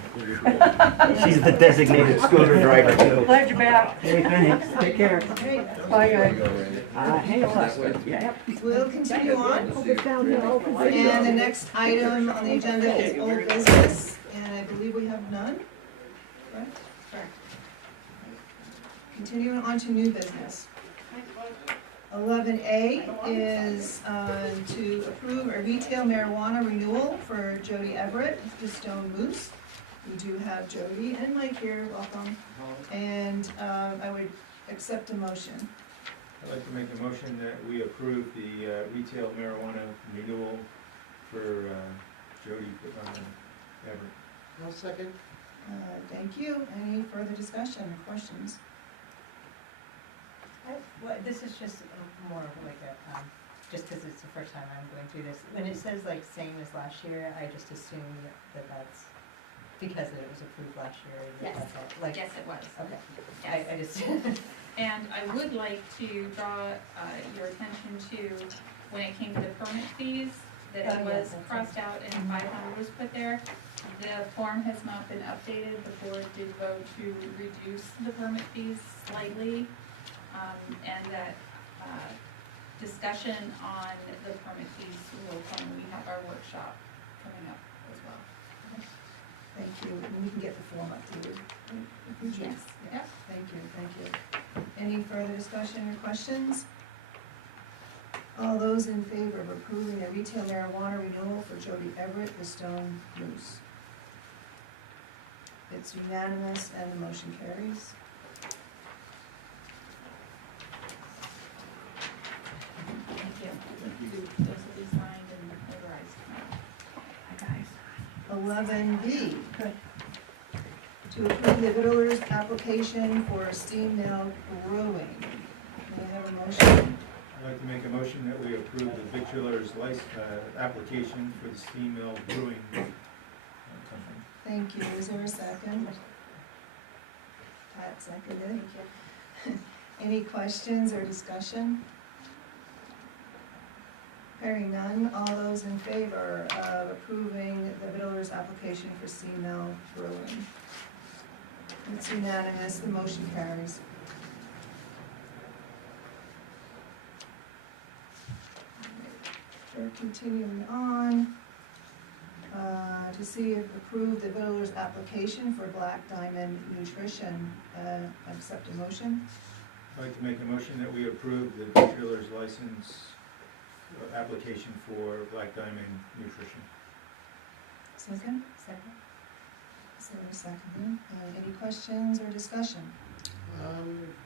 She's the designated scooter driver too. Glad you're back. Hey, thanks. Take care. Great. Bye, There guys. you go, Randy. Hey, what's yeah. We'll continue on, Hope it's down here open. and the next item on the agenda is old business, and I believe we have none, correct? Correct. Continuing on to new business. 11A is to approve a retail marijuana renewal for Jody Everett, the Stone Moose. We do have Jody and Mike here, welcome. And I would accept a motion. I'd like to make a motion that we approve the retail marijuana renewal for Jody Everett. No second? Thank you. Any further discussion or questions? this is just more of like a, just because it's the first time I'm going through this. When it says like same as last year, I just assume that that's because it was approved last year. Yes. That's all, like, Yes, it was. okay. Yes. I just, And I would like to draw your attention to, when it came to the permit fees, that Oh, it yeah, was that's crossed out and 500 was put there. The form has not been updated. The board did vote to reduce the permit fees slightly. And that discussion on the permit fees will come when we have our workshop coming up as well. Thank you, and we can get the form up to you. Yes. Yep. Thank you, thank you. Any further discussion or questions? All those in favor of approving a retail marijuana renewal for Jody Everett, the Stone Moose? It's unanimous and the motion carries. Thank you. Those will be signed and notarized. Hi, guys. 11B, to approve the Vittler's application for steam mill brewing. May I have a motion? I'd like to make a motion that we approve the victualer's application for the steam mill brewing company. Thank you. Is there a second? Pat seconded. Any questions or discussion? Hearing none, all those in favor of approving the Vittler's application for steam mill brewing? It's unanimous, the motion carries. We're continuing on, to see if approve the Vittler's application for Black Diamond Nutrition. Accept a motion. I'd like to make a motion that we approve the victualer's license application for Black Diamond Nutrition. Second? second, Is there a second? Any questions or discussion?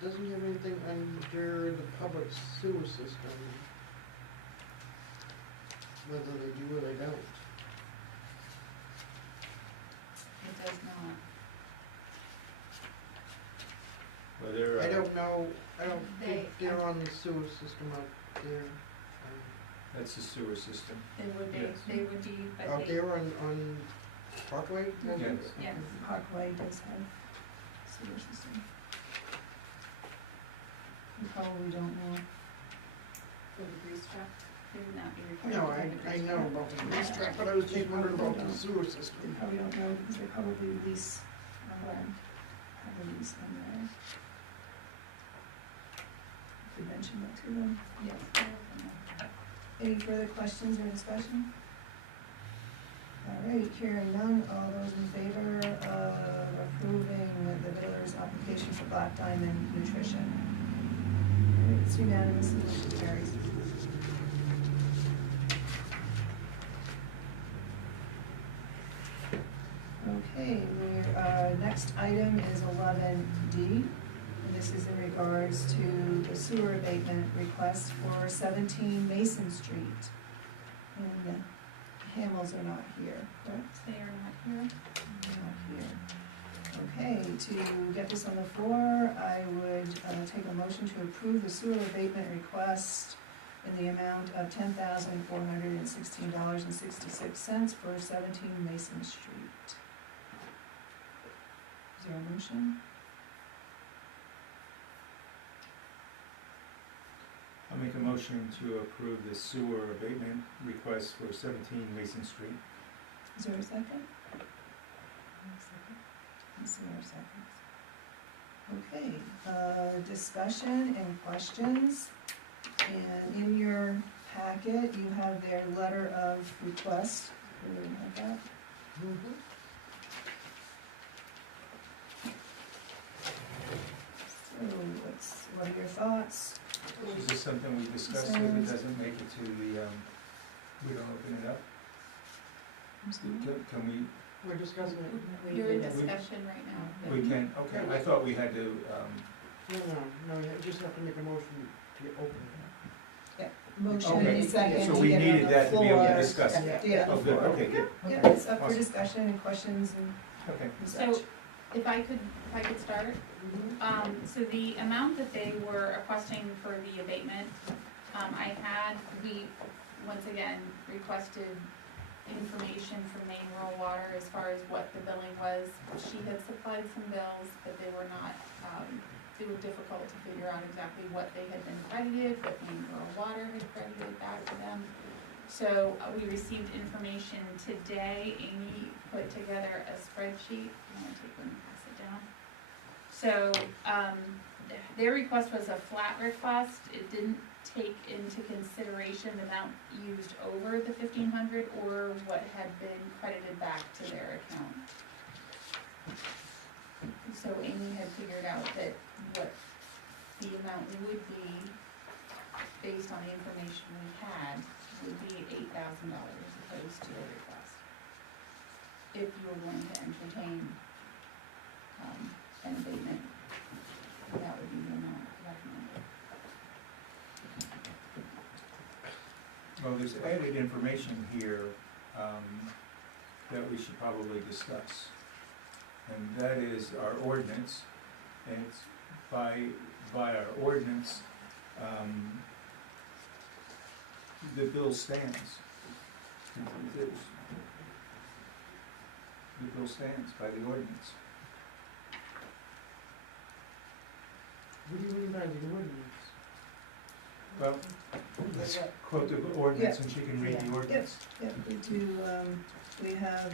Doesn't he have anything under the public sewer system? Whether they do or they don't. It does not. Whether, I don't know, I don't think They- they're on the sewer system out there. that's the sewer system. They would be, Yes. they would be, but Out they, there on Parkway? Yes. Yes. Parkway does have sewer system. You probably don't know. For the grease trap, they would not be required. No, to have a I grease know trap. about the grease trap, but I was just wondering about the sewer They system. probably don't know because they probably lease, have a lease on there. You could mention that to them. Yes. Any further questions or discussion? All right, hearing none, all those in favor of approving the Vittler's application for Black Diamond Nutrition? All right, it's unanimous, and motion carries. Okay, next item is 11D, and this is in regards to the sewer abatement request for 17 Mason Street. And the Hamels are not here, correct? They are not here. They're not here. Okay, to get this on the floor, I would take a motion to approve the sewer abatement request in the amount of $10,416.66 for 17 Mason Street. Is there a motion? I'll make a motion to approve the sewer abatement request for 17 Mason Street. Is there a second? Sarah seconds. Okay, discussion and questions. And in your packet, you have their letter of request. Do we have that? So, what are your thoughts? Is this something we discussed, if it Concerns? doesn't make it to the, we don't open it up? Can we, We're discussing it. You're in discussion right now. we can, okay, I thought we had to, No, you just have to make a motion to open it. Motion Okay, and second so to we get needed on the that to be able to floor. discuss it. Yeah, Oh, good, okay, good, yeah, it's up for Awesome. discussion and questions okay. and So, such. if I could start, so the amount that they were requesting for the abatement, we, once again, requested information from Maine Rural Water as far as what the billing was. She had supplied some bills, but they were not, they were difficult to figure out exactly what they had been credited, what Maine Rural Water had credited back to them. So we received information today. Amy put together a spreadsheet. I'm gonna take one and pass it down. So, their request was a flat request. It didn't take into consideration the amount used over the 1,500 or what had been credited back to their account. So Amy had figured out that what the amount would be, based on the information we had, would be $8,000 as opposed to a request. If you were going to entertain an abatement, that would be the amount recommended. Well, there's added information here, that we should probably discuss. And that is our ordinance, and it's by our ordinance, the bill stands. It is. The bill stands by the ordinance. What do you mean by the ordinance? Well, let's quote the ordinance and she can read the Yep, ordinance. yep, we do, we have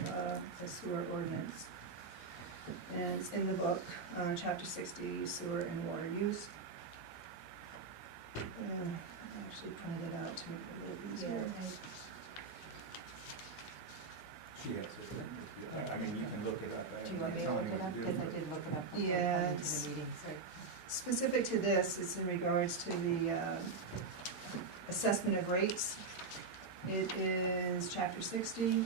a sewer ordinance. And it's in the book, chapter 60, sewer and water use. I actually printed it out to make it a little easier. She has it. I mean, you can look it up. Do you want me to look it up? Because I did look it up before Yeah, coming to it's- the meeting, so. Specific to this, it's in regards to the assessment of rates. It is chapter 60,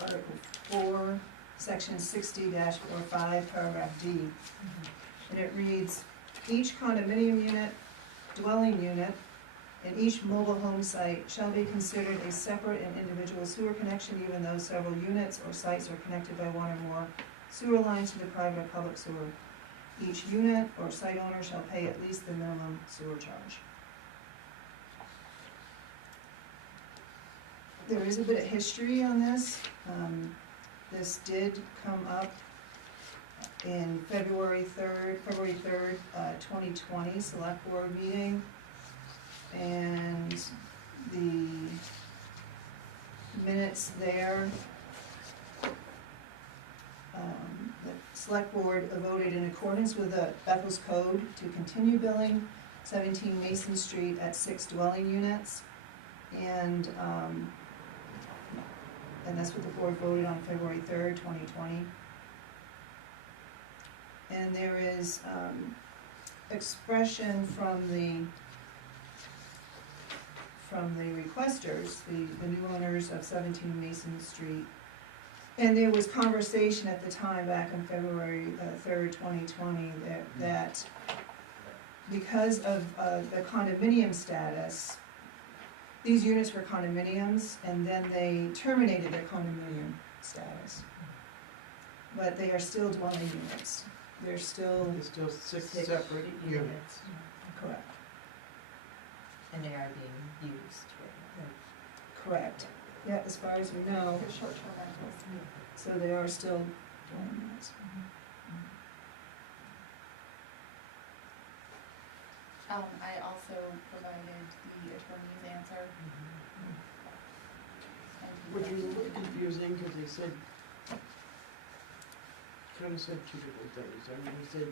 article 4, section 60-45, paragraph D. And it reads, each condominium unit, dwelling unit, and each mobile home site shall be considered a separate and individual sewer connection, even though several units or sites are connected by one or more sewer lines to the private or public sewer. Each unit or site owner shall pay at least the minimum sewer charge. There is a bit of history on this. this did come up in February 3rd, 2020, select board meeting. And the minutes there, the select board voted in accordance with the Bethel's code to continue billing 17 Mason Street at 6 dwelling units. And that's what the board voted on February 3rd, 2020. And there is expression from the requesters, the new owners of 17 Mason Street. And there was conversation at the time, back on February 3rd, 2020, that because of the condominium status, these units were condominiums, and then they terminated their condominium status. But they are still dwelling units. They're still There's still six separate units. correct. And they are being used right Correct. Yeah, as far as we know, For short-term rentals. so they are still dwelling units. I also provided the attorney's answer. And he Which was a said- little confusing, cause they said, kinda said two different things. I mean, he said,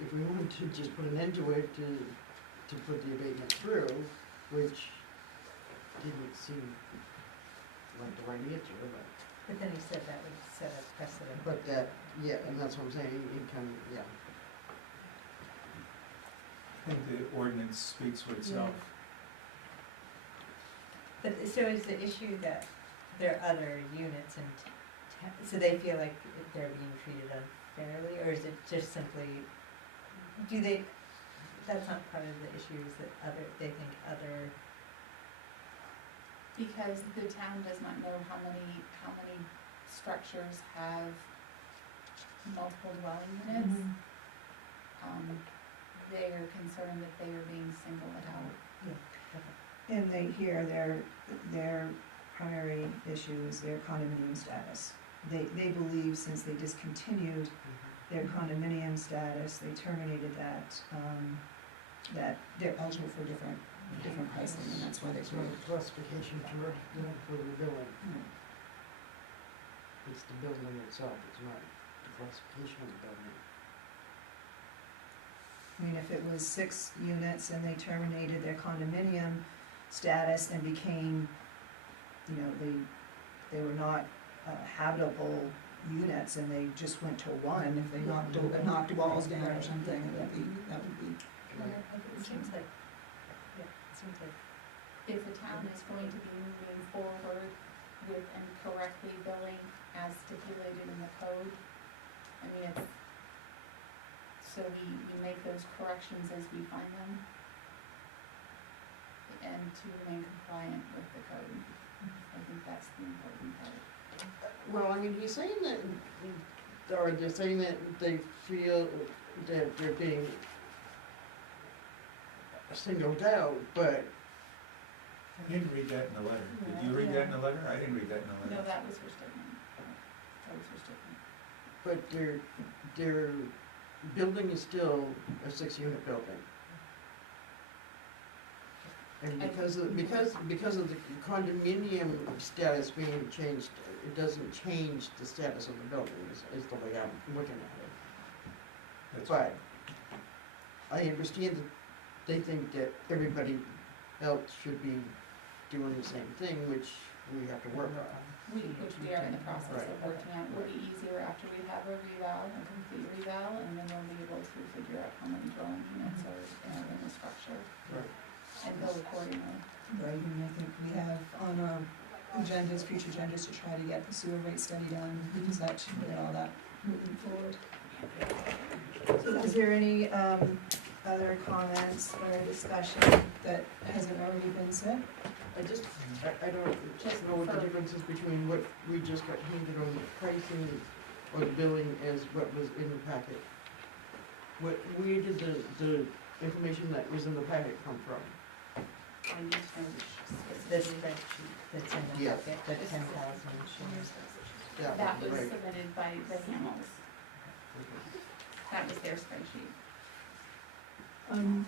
if we wanted to just put an end to it, to put the abatement through, which didn't seem like the right answer, But then he said that would set a precedent. but that, yeah, and that's what I'm saying, it kind of, yeah. I think the ordinance speaks for itself. But so is the issue that there are other units and so they feel like they're being treated unfairly, or is it just simply, that's not part of the issue, is that they think other, Because the town does not know how many structures have multiple dwelling units. They are concerned that they are being singled out. And they hear their primary issue is their condominium status. They believe since they discontinued their condominium status, they terminated that, that they're eligible for different pricing, and that's why they It's grew. not a classification for the billing, it's the building itself, it's not the classification of the building. I mean, if it was 6 units and they terminated their condominium status and became, you know, they were not habitable units and they just went to 1, if they knocked walls down or something, that would be. it seems like, If the town is going to be moving forward with and correctly billing as stipulated in the code, I mean, so we make those corrections as we find them, and to remain compliant with the code. I think that's the important part. Well, I mean, he's saying that, or they're saying that they feel that they're being singled out, but I didn't read that in the letter. Did you read that in the letter? I didn't read that in the No, letter. that was for statement. That was for statement. but their building is still a 6-unit building. And because of the condominium status being changed, it doesn't change the status of the building, is the way I'm looking at it. That's But I understand that they think that everybody else should be doing the same thing, which we have to work on. Which we are in the process Right. of working on. It will be easier after we have a reval, a complete reval, and then we'll be able to figure out how many dwelling units are in the structure Right. and bill accordingly. Right, and I think we have on our agendas, future agendas, to try to get the sewer rate study done, because that should get all that moving forward. So is there any other comments or discussion that hasn't already been said? I don't know what the difference is between what we just got handed on the pricing or the billing as what was in the packet. Where did the information that was in the packet come from? this spreadsheet that's in the Yeah. packet, the 10,000 shares. That was right. submitted by the Hamels. That was their spreadsheet. Madam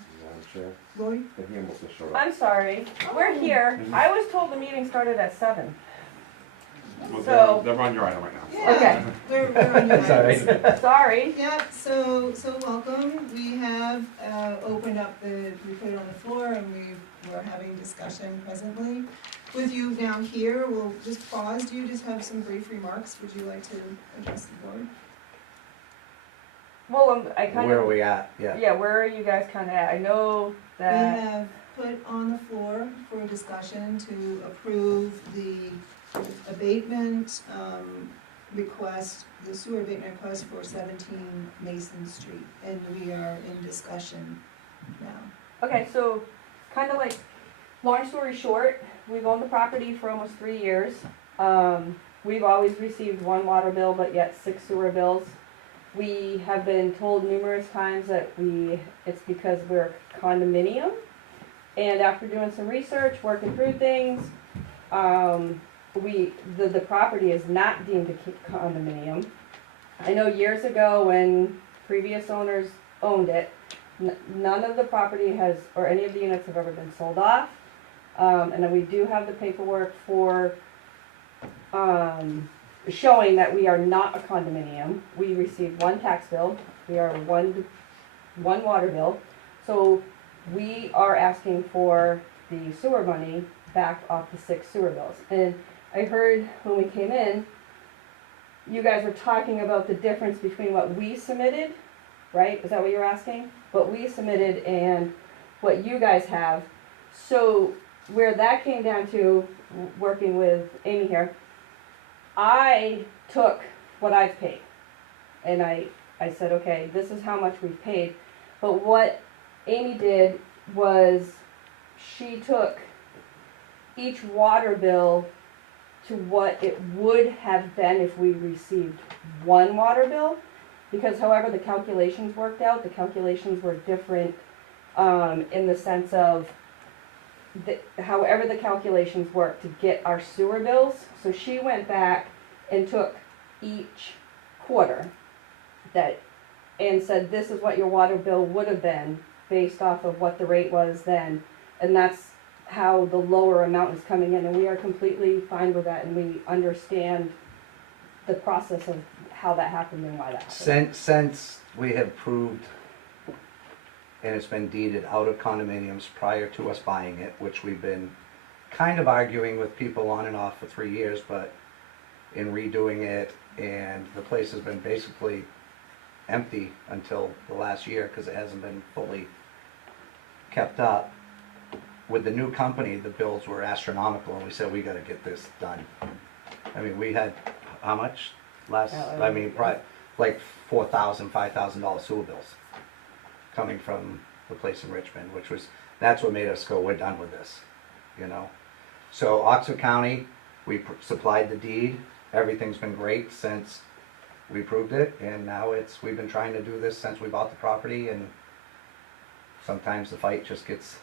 Chair, Lori? the Hamels just showed up. I'm sorry, we're here. I was told the meeting started at 7. Well, So- they're on your item right now. Yeah, Okay. We're on your Sorry. items. Sorry. Yeah, so welcome. We have opened up we put it on the floor and we're having discussion presently. With you now here, we'll just pause. Do you just have some brief remarks? Would you like to address the board? Well, I kind Where are of, we at? Yeah. yeah, where are you guys kind of at? I know We that, have put on the floor for discussion to approve the abatement request, the sewer abatement request for 17 Mason Street, and we are in discussion now. okay, so kind of like, long story short, we've owned the property for almost 3 years. We've always received 1 water bill, but yet 6 sewer bills. We have been told numerous times that it's because we're a condominium. And after doing some research, working through things, the property is not deemed a condominium. I know years ago when previous owners owned it, none of the property or any of the units have ever been sold off. And then we do have the paperwork for, showing that we are not a condominium. We received 1 tax bill, we are one water bill. So we are asking for the sewer money back off the 6 sewer bills. And I heard when we came in, you guys were talking about the difference between what we submitted, right? Is that what you're asking? What we submitted and what you guys have. So where that came down to, working with Amy here, I took what I've paid and I said, okay, this is how much we've paid. But what Amy did was she took each water bill to what it would have been if we received 1 water bill. Because however the calculations worked out, the calculations were different in the sense of however the calculations worked to get our sewer bills. So she went back and took each quarter and said, this is what your water bill would have been based off of what the rate was then. And that's how the lower amount is coming in. And we are completely fine with that, and we understand the process of how that happened and why that happened. Since we have proved, and it's been deeded out of condominiums prior to us buying it, which we've been kind of arguing with people on and off for 3 years, but in redoing it, and the place has been basically empty until the last year because it hasn't been fully kept up. With the new company, the bills were astronomical, and we said, we gotta get this done. I mean, we had, how much last, I mean, probably like $4,000, $5,000 sewer bills coming from the place in Richmond, that's what made us go, we're done with this, you know? So Oxford County, we supplied the deed, everything's been great since we proved it, and now we've been trying to do this since we bought the property, and sometimes the fight just gets,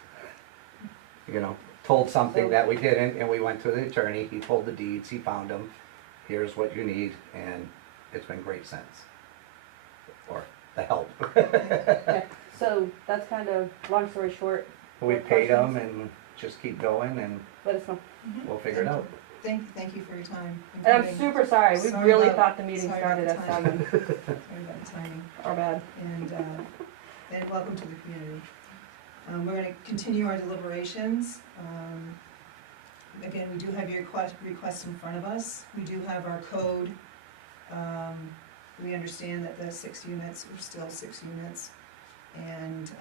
you know, told something that we didn't, and we went to the attorney, he pulled the deeds, he found them, here's what you need, and it's been great since. Or the help. Okay, so that's kind of, long story short, We paid them and just keep going, and let us know. we'll figure it out. Thank you for your time. And I'm super sorry, we Sorry really about- thought the meeting sorry started about at the timing. 7. Sorry about the timing. Our bad. And welcome to the community. We're going to continue our deliberations. Again, we do have your request in front of us. We do have our code. We understand that the 6 units are still 6 units and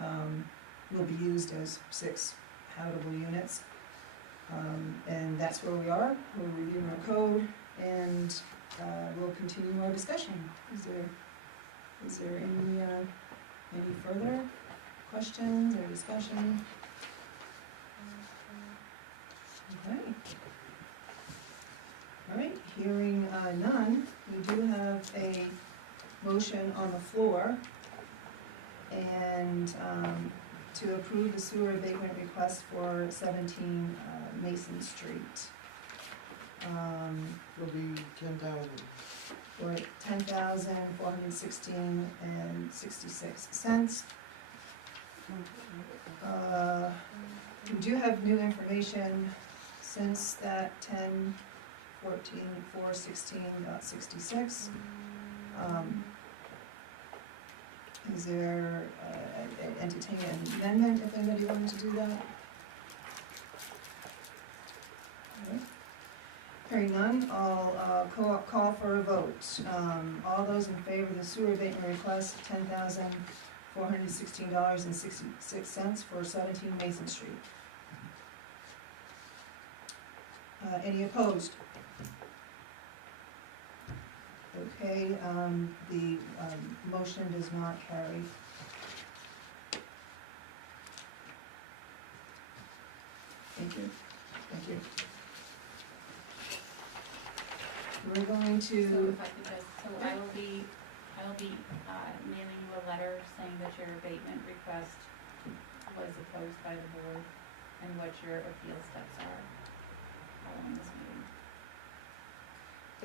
will be used as 6 habitable units. And that's where we are. We're reviewing our code, and we'll continue our discussion. Is there any further questions or discussion? Okay. All right, hearing none, we do have a motion on the floor and to approve the sewer abatement request for 17 Mason Street. It'll be 10,000. for $10,416.66. We do have new information since that 10/14/416.66. Is there, entertain an amendment if anybody wanted to do that? Alright. Hearing none, I'll call for a vote. All those in favor of the sewer abatement request, $10,416.66 for 17 Mason Street. Any opposed? Okay, the motion does not carry. Thank you, thank you. We're going So to, if I could just, so I will be mailing you a letter saying that your abatement request was opposed by the board and what your appeal steps are following this meeting.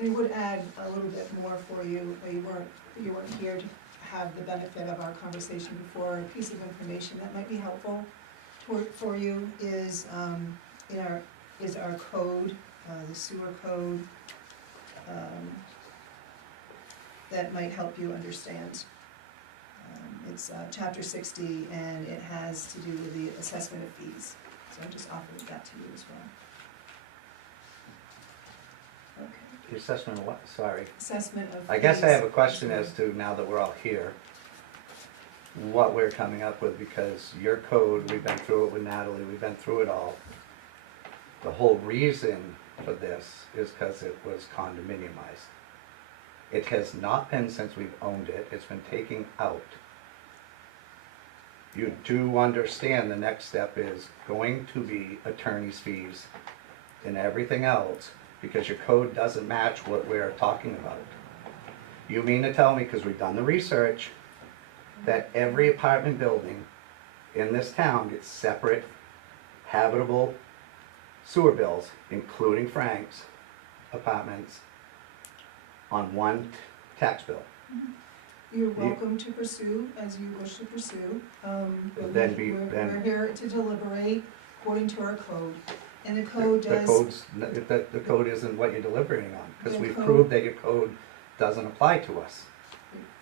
we would add a little bit more for you, you weren't here to have the benefit of our conversation before. A piece of information that might be helpful for you is, our code, the sewer code, that might help you understand. It's chapter 60, and it has to do with the assessment of fees. So I just offered that to you as well. Okay. The assessment of what, sorry? Assessment of fees. I guess I have a question as to, now that we're all here, what we're coming up with, because your code, we've been through it with Natalie, we've been through it all. The whole reason for this is because it was condominiumized. It has not been since we've owned it, it's been taken out. You do understand the next step is going to be attorney's fees and everything else, because your code doesn't match what we're talking about. You mean to tell me, because we've done the research, that every apartment building in this town gets separate habitable sewer bills, including Frank's apartments, on one tax bill? You're welcome to pursue as you wish to pursue. Then We're here to deliberate according to our code. And the code The does, code isn't what you're deliberating on, because The we've code- proved that your code doesn't apply to us.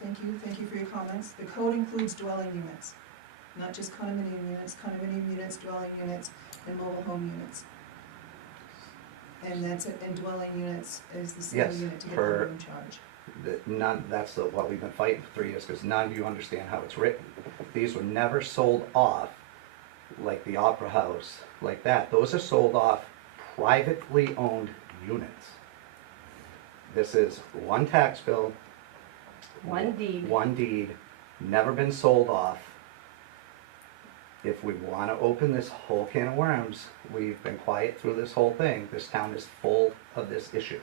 thank you for your comments. The code includes dwelling units, not just condominium units, dwelling units, and mobile home units. And that's it, and dwelling units is the same Yes, unit to get the per- room charge. What we've been fighting for 3 years, because none of you understand how it's written. These were never sold off like the Opera House, like that. Those are sold off privately owned units. This is one tax bill, One deed. one deed, never been sold off. If we want to open this whole can of worms, we've been quiet through this whole thing. This town is full of this issue.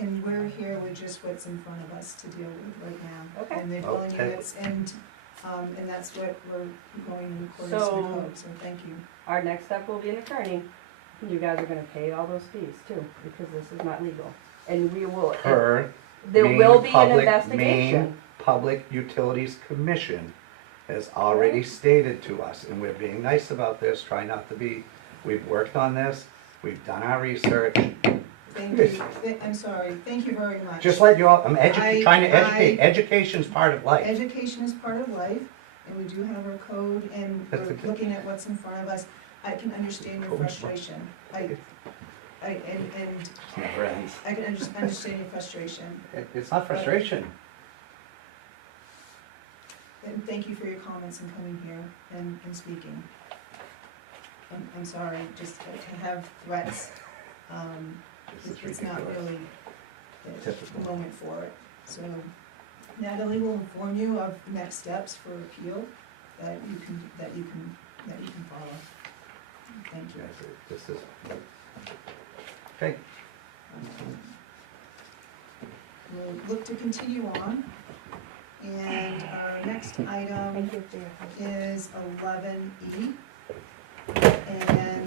And we're here with just what's in front of us to deal with right now. Okay. And the dwelling Okay. units, and that's what we're going in accordance to the So- code, so thank you. Our next step will be an attorney. You guys are gonna pay all those fees too, because this is not legal. And we will, Per there Maine will be an Public- investigation. Maine Public Utilities Commission has already stated to us, and we're being nice about this, try not to be, we've worked on this, we've done our research. Thank you, I'm sorry, thank you very much. Just let you all, I'm I- trying to educate, I- education's part of life. Education is part of life, and we do have our code, and That's we're the- looking at what's in front of us. I can understand your frustration. And It never ends. I can understand your frustration. It's not frustration. And thank you for your comments and coming here and speaking. I'm sorry, just to have threats, This is it's not ridiculous. really the Typical. moment for it. So Natalie will inform you of next steps for appeal that you can follow. Thank you. Yes, this is, okay. We'll look to continue on, and our next item Thank you for your help. is 11E. And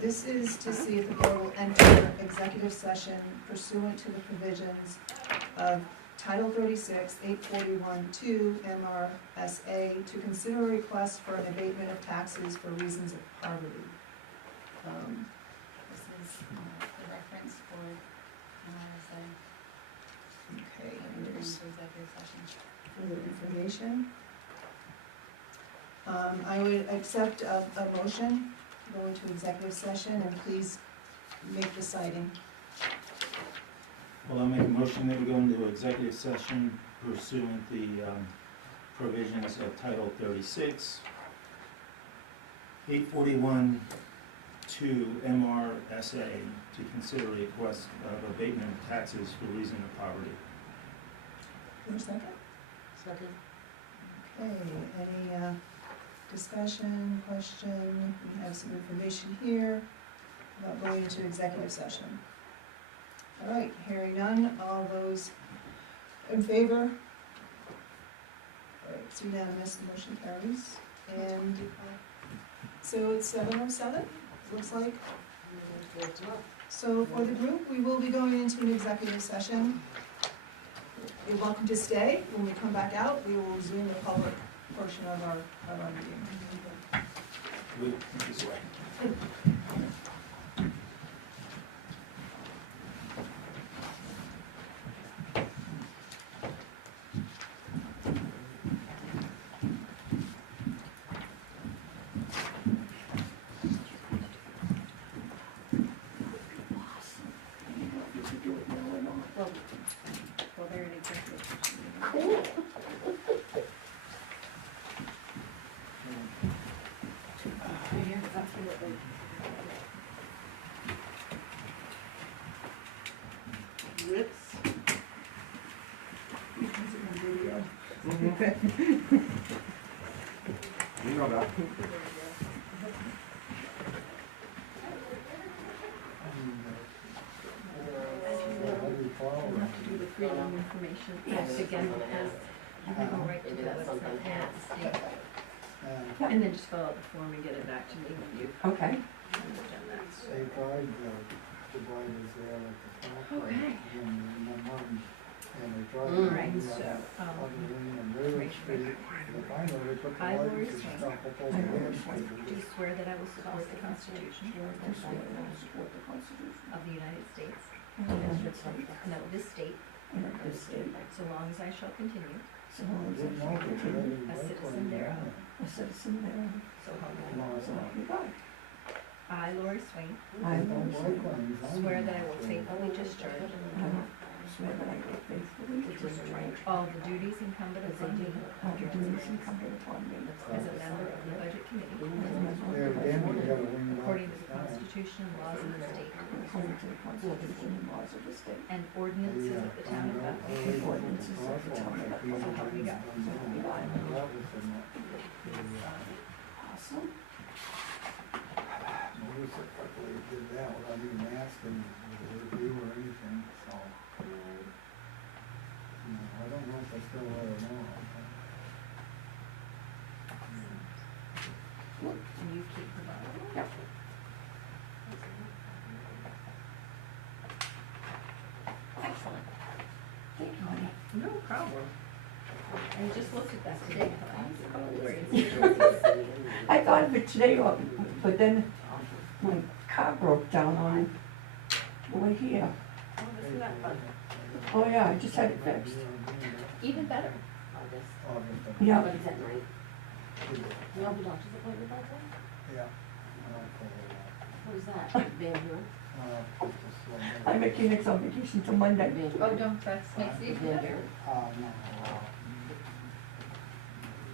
this is to see if the board will enter executive session pursuant to the provisions of Title 36, 841-2 MRSA to consider a request for an abatement of taxes for reasons of poverty. This is the reference for MRSA. Okay, Entering and into there's executive session. further information. I would accept a motion to go into executive session, and please make the citing. Well, I'll make a motion that we go into executive session pursuant the provisions of Title 36, 841, 2 MRSA to consider a request of abatement of taxes for reason of poverty. For a second? Second. Okay, any discussion, question? We have some information here about going into executive session. All right, hearing none, all those in favor? All right, it's unanimous, the motion carries. And so it's 7:07, looks like. So for the group, we will be going into an executive session. You're welcome to stay. When we come back out, we will resume the public portion of our meeting. Luke, this way. Well, they're in executive session. Absolutely. You know that. We'll have to do the Freedom of Information Act again, as you can go right to the website and state, and then just fill out the form and get it back to me when you Okay. understand that. They tried, the boy was there at the top, Okay. and my mom, and they tried. All right, to do so, that on the Wing and Railroad Street, but finally they put the I, Lori lights and Swain, stuff up over there. do swear that I will support the Constitution Support the Constitution of the United States of the United States and of this state, and of this state, so long as I shall continue so long as I Didn't know shall that you continue had any a bike citizen lanes thereof. on it. a citizen thereof. So help me No, God. it's So not. help me God. I, Lori Swain, I, No Lori bike Swain, lanes on swear it, that I will so- faithfully discharge I will swear that I will faithfully discharge all the duties incumbent upon me all the duties incumbent upon me as a member of the Budget Committee, as a member of There the again, Budget we Committee, gotta wing it according out to the this time. Constitution and laws of the state, according to the Constitution and laws of the state, and ordinances of the town of Bethel, and ordinances of the town of Bethel. So help me God. So help me God. Awesome. Melissa quickly did that without even asking the review or anything, so. I don't know if I still let her know. and you keep providing. Yep. Excellent. Thank you, honey. No problem. I just looked at that today, I thought of it today, but then my car broke down on the way here. Oh, isn't that fun? Oh yeah, I just had it fixed. Even better. Yeah. What is that night? You have a doctor's appointment that day? Yeah. I don't call her that. What is that? Van Buren? Just so I know. My mechanic's on vacation till Monday. Oh, no, that makes it even better. No.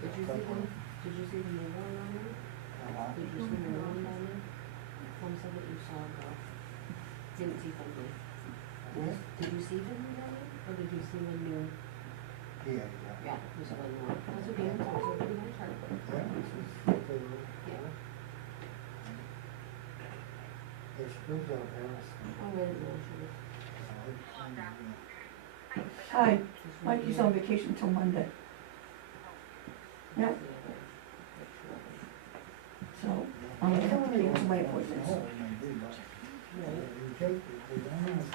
Did you see the new one on there? Did you see the new one on there? Some said that you saw the, didn't see something. Did you see the new one, or did you see the new? Yeah. Yeah, you saw the new one. That's okay, that's a pretty nice article. Yeah, this is what they were. Yeah. There's schools out there. Oh, I didn't know she was. Hi, Mikey's on vacation till Monday. Yeah, so I'm gonna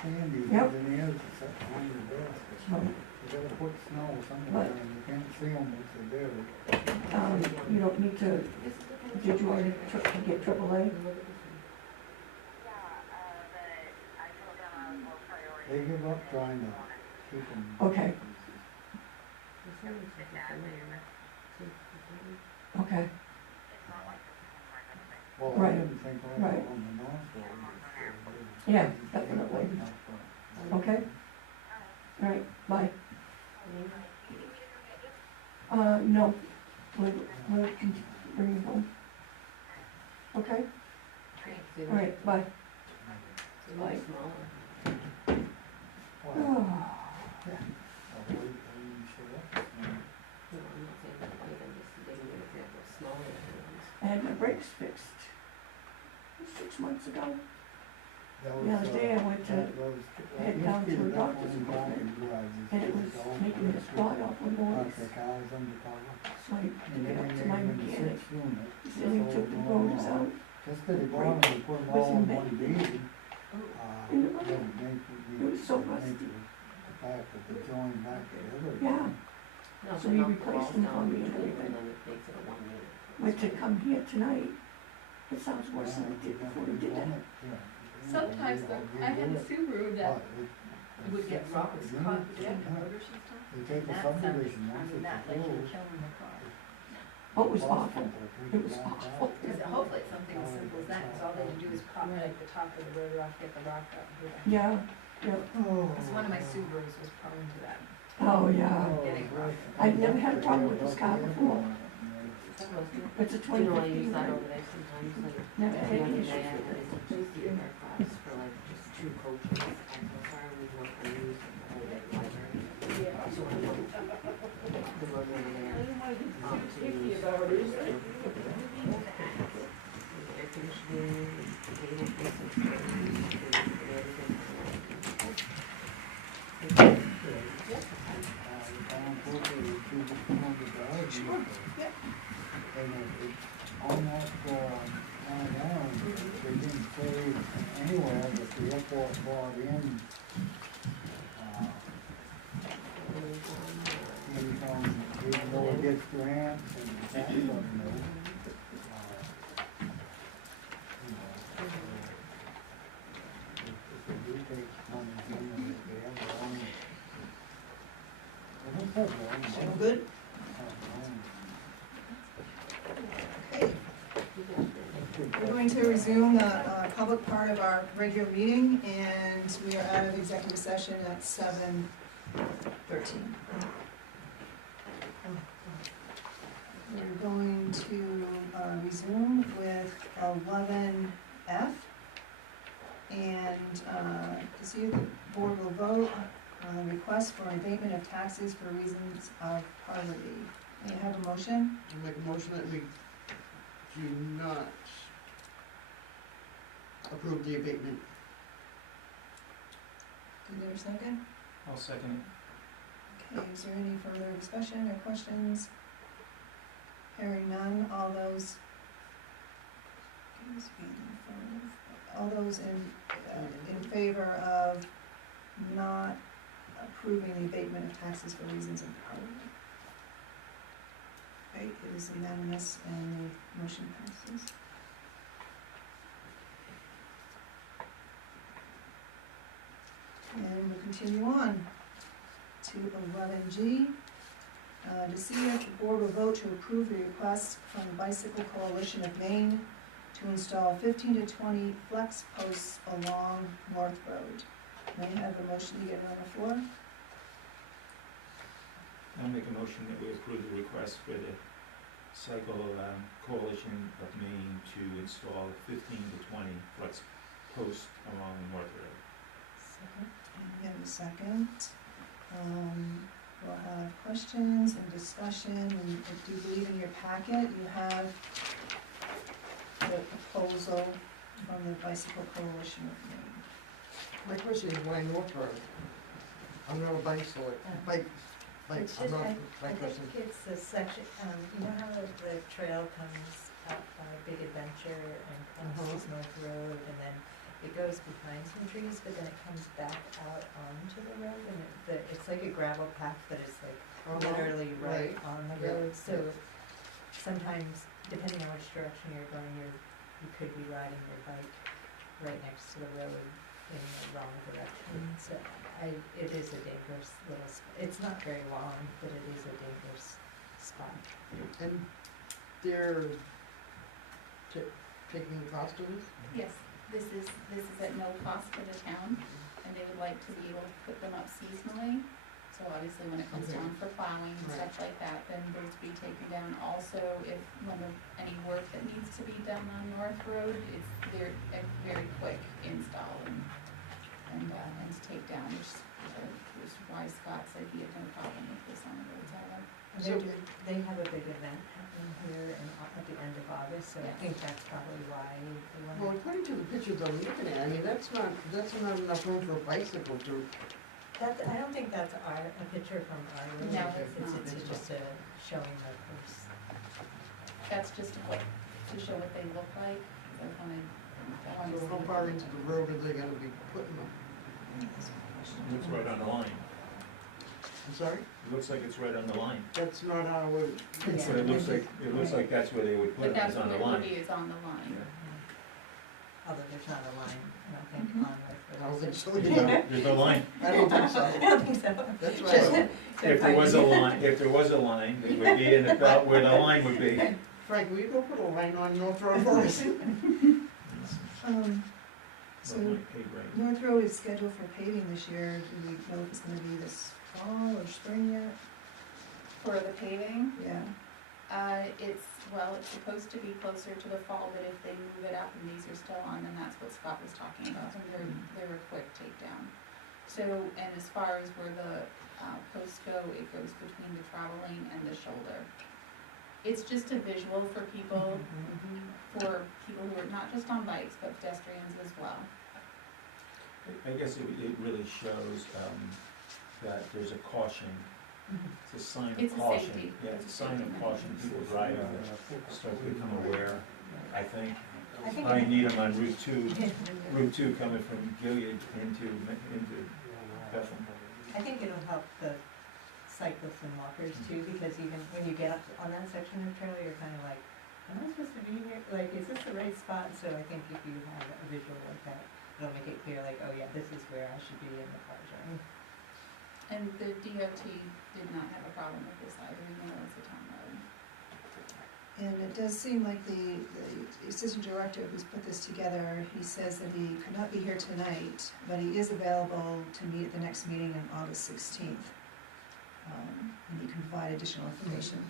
sandy, Yep. engineers, it's up behind the desk. Right. You gotta put snow somewhere, and you can't see them if they're there. You don't need to, did you already get AAA? They give up trying to keep them. Okay, okay, Well, I Right, didn't think right right. on the north road. Yeah, definitely. Okay. All right, bye. No, we'll bring you home. Okay, all right, bye. Bye. Well, are you sure? I had my brakes fixed 6 months ago. That The other day I went to head down to a doctor's appointment, and it was making me start off with noise. So I took it up to my mechanic. He said he took the rotors out. Just at the bottom, we put them Was all in in bed. one bead. In the room. It was so rusty. Back, but they join back together. Yeah, so he replaced them for me and everything. Went to come here tonight. It sounds worse than it did before he did that. Sometimes I had a Subaru that would get rocks caught between the motors and stuff. They take the That subdivision, sounds, once that it's like you're approved. killing the car. Oh, it was awful. It was awful. Because hopefully it's something as simple as that, because all they do is pop like the top of the rotor off, get the rock out here. Yeah, yeah. Because one of my Subarus was prone to that, Oh, yeah. getting rock. I've never had a problem with this car before. It's a You know, I 2015, use that right? over there sometimes, like, Never the had other any day, issues I with had it. to just use our class for like just 2 coaches. And so far, we've worked on using the whole day library. So I went the road over there. To use air conditioning, data Sure, yeah. And it's almost, they didn't say anywhere that the airport brought in, income, even though it gets grants and that stuff, you know. If they do take money from them, if they have their own. They don't have their own So money. good? Okay. We're going to resume the public part of our regular meeting, and we are out of executive session at 7:13. We're going to resume with 11F, and to see if the board will vote on a request for an abatement of taxes for reasons of poverty. May I have a motion? I make a motion that we do not approve the abatement. Is there a second? I'll second Okay, is there any further discussion or questions? Hearing none, all those in favor of not approving the abatement of taxes for reasons of poverty? Okay, it is unanimous and the motion passes. And we'll continue on to 11G. To see if the board will vote to approve the request from the Bicycle Coalition of Maine to install 15 to 20 flex posts along North Road. May I have a motion to get it on the floor? I'll make a motion that we approve the request for the Cycle Coalition of Maine to install 15 to 20 flex posts along North Road. Second. We have a second. We'll have questions and discussion, and if you believe in your packet, you have the proposal from the Bicycle Coalition of Maine. My question is why North Road? I'm not a bicycle, It's I'm just, not, I my think question, it's the section, you know how the trail comes up by Big Adventure and comes to North Road, and then it goes behind some trees, but then it comes back out onto the road, and it's like a gravel path, but it's like literally right on the Yeah. road, so sometimes, depending on which direction you're going, you could be riding your bike right next to the road in the wrong direction, so it is a dangerous little, it's not very long, but it is a dangerous spot. And they're taking the cost of this? Yes, this is at no cost to the town, and they would like to be able to put them up seasonally. So obviously when it comes Okay. time for plowing and Right. stuff like that, then those be taken down. Also, if when any work that needs to be done on North Road, they're a very quick install and to take down, which is why Scott said he had no problem with this on the roads either. And they have a big event happening here at the end of August, so I think that's probably why they Well, want according to the pictures I'm looking at, I mean, that's not enough room for a bicycle to, I don't think that's a picture from our road. No, it's not. It's just a showing of this. That's just to show what they look like. I wanted so to how see- far into the road are they gonna be putting them? Looks right on the line. I'm sorry? It looks like it's right on the line. That's not our, But it looks like that's where they would put But it, that's is on what the it would line. be, is on the line. Although there's not a line, I don't think, Mhm. on I don't North think Road. so. There's no line. I don't think so. I don't think so. That's Just- right. If there was a line, it would be in the belt where the line would be. Frank, will you go put a line on North Road for us? So Well, my pay grade. North Road is scheduled for paving this year. Do we know if it's gonna be this fall or spring yet? For the paving, Yeah. it's supposed to be closer to the fall, but if they move it up and these are still on, then that's what Scott was talking about, and they're a quick takedown. So, and as far as where the posts go, it goes between the travel lane and the shoulder. It's just a visual for people who are not just on bikes, but pedestrians as well. I guess it really shows, that there's a caution, it's a sign It's of a caution. safety. Yeah, it's a sign of caution, people driving start to become aware, I think. I think I need them on Route 2 coming from Gilead into Bethel. I think it'll help the cyclists and walkers too, because even when you get up on that section of trail, you're kind of like, am I supposed to be here? Like, is this the right spot? So I think if you have a visual like that, it'll make it clear, like, oh yeah, this is where I should be in the car journey. And the DOT did not have a problem with this either, even though it's a town road. And it does seem like the assistant director who's put this together, he says that he could not be here tonight, but he is available to meet at the next meeting on August 16th. And he can provide additional information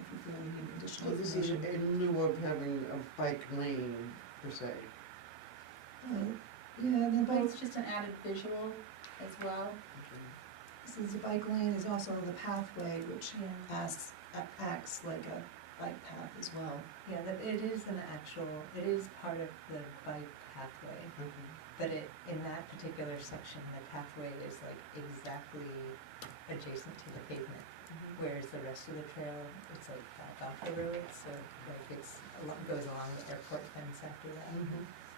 if we feel we need additional So this is information. in lieu of having a bike lane per se. Yeah, the Well, bike, it's just an added visual as well. since the bike lane is also the pathway, which acts like a bike path as well. Yeah, that it is part of the bike pathway, but in that particular section, the pathway is like exactly adjacent to the pavement. Whereas the rest of the trail, it's like back off the road, so like goes along the airport fence after that.